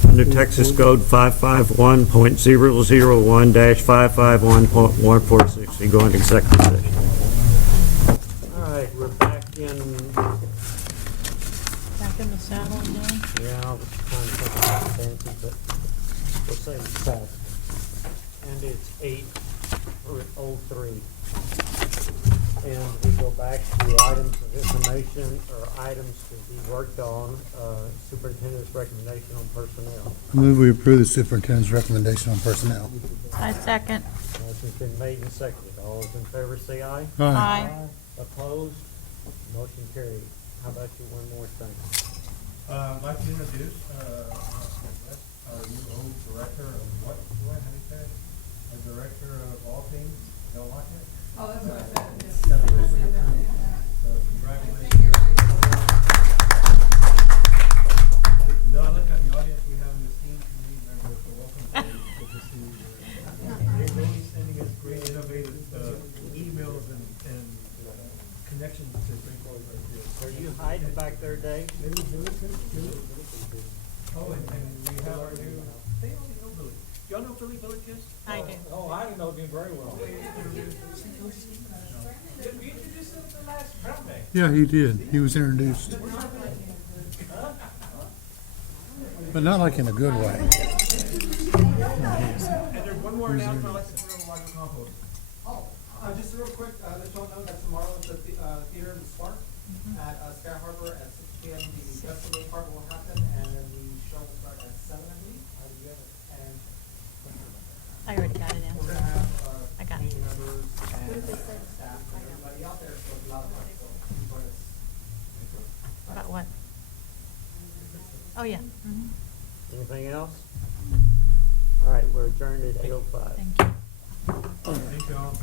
Under Texas Code 551.001-551.146, we go into executive session. All right, we're back in. Back in the saddle again? Yeah, I was trying to think about fancy, but we'll say it's 7. And it's 8:03. And we go back to items of information or items to be worked on, superintendent's recommendation on personnel. I move we approve the superintendent's recommendation on personnel. I second. Motion's been made and seconded. All those in favor say aye. Aye. Opposed? Motion carried. How about you, one more thing? I'd like to introduce our new old director of what, how do you say it? A director of all things, you don't like it? Oh, that's what I said. So congratulations. No, I look at the audience, we have an esteemed community member, so welcome. Good to see you. They're really sending us great innovative emails and connections to bring forward right here. Are you hiding back there, Dave? Oh, and we have our new, they only know Billy. Y'all know Billy Villagers? I do. Oh, I know him very well. Did we introduce him to the last round day? Yeah, he did. He was introduced. But not like in a good way. And there's one more announcement I'd like to throw on the compost. Oh, just real quick, let y'all know that tomorrow is the Theater of the Spark at Sky Harbor at 6 p.m. The festival part will happen, and then the show will start at 7, I believe. And I already got it in. we're gonna have I got it. community members and staff, and everybody out there, so it's a lot of fun. So join us. About what? Oh, yeah. Anything else? All right, we're adjourned at 8:05. Thank you. Thank y'all.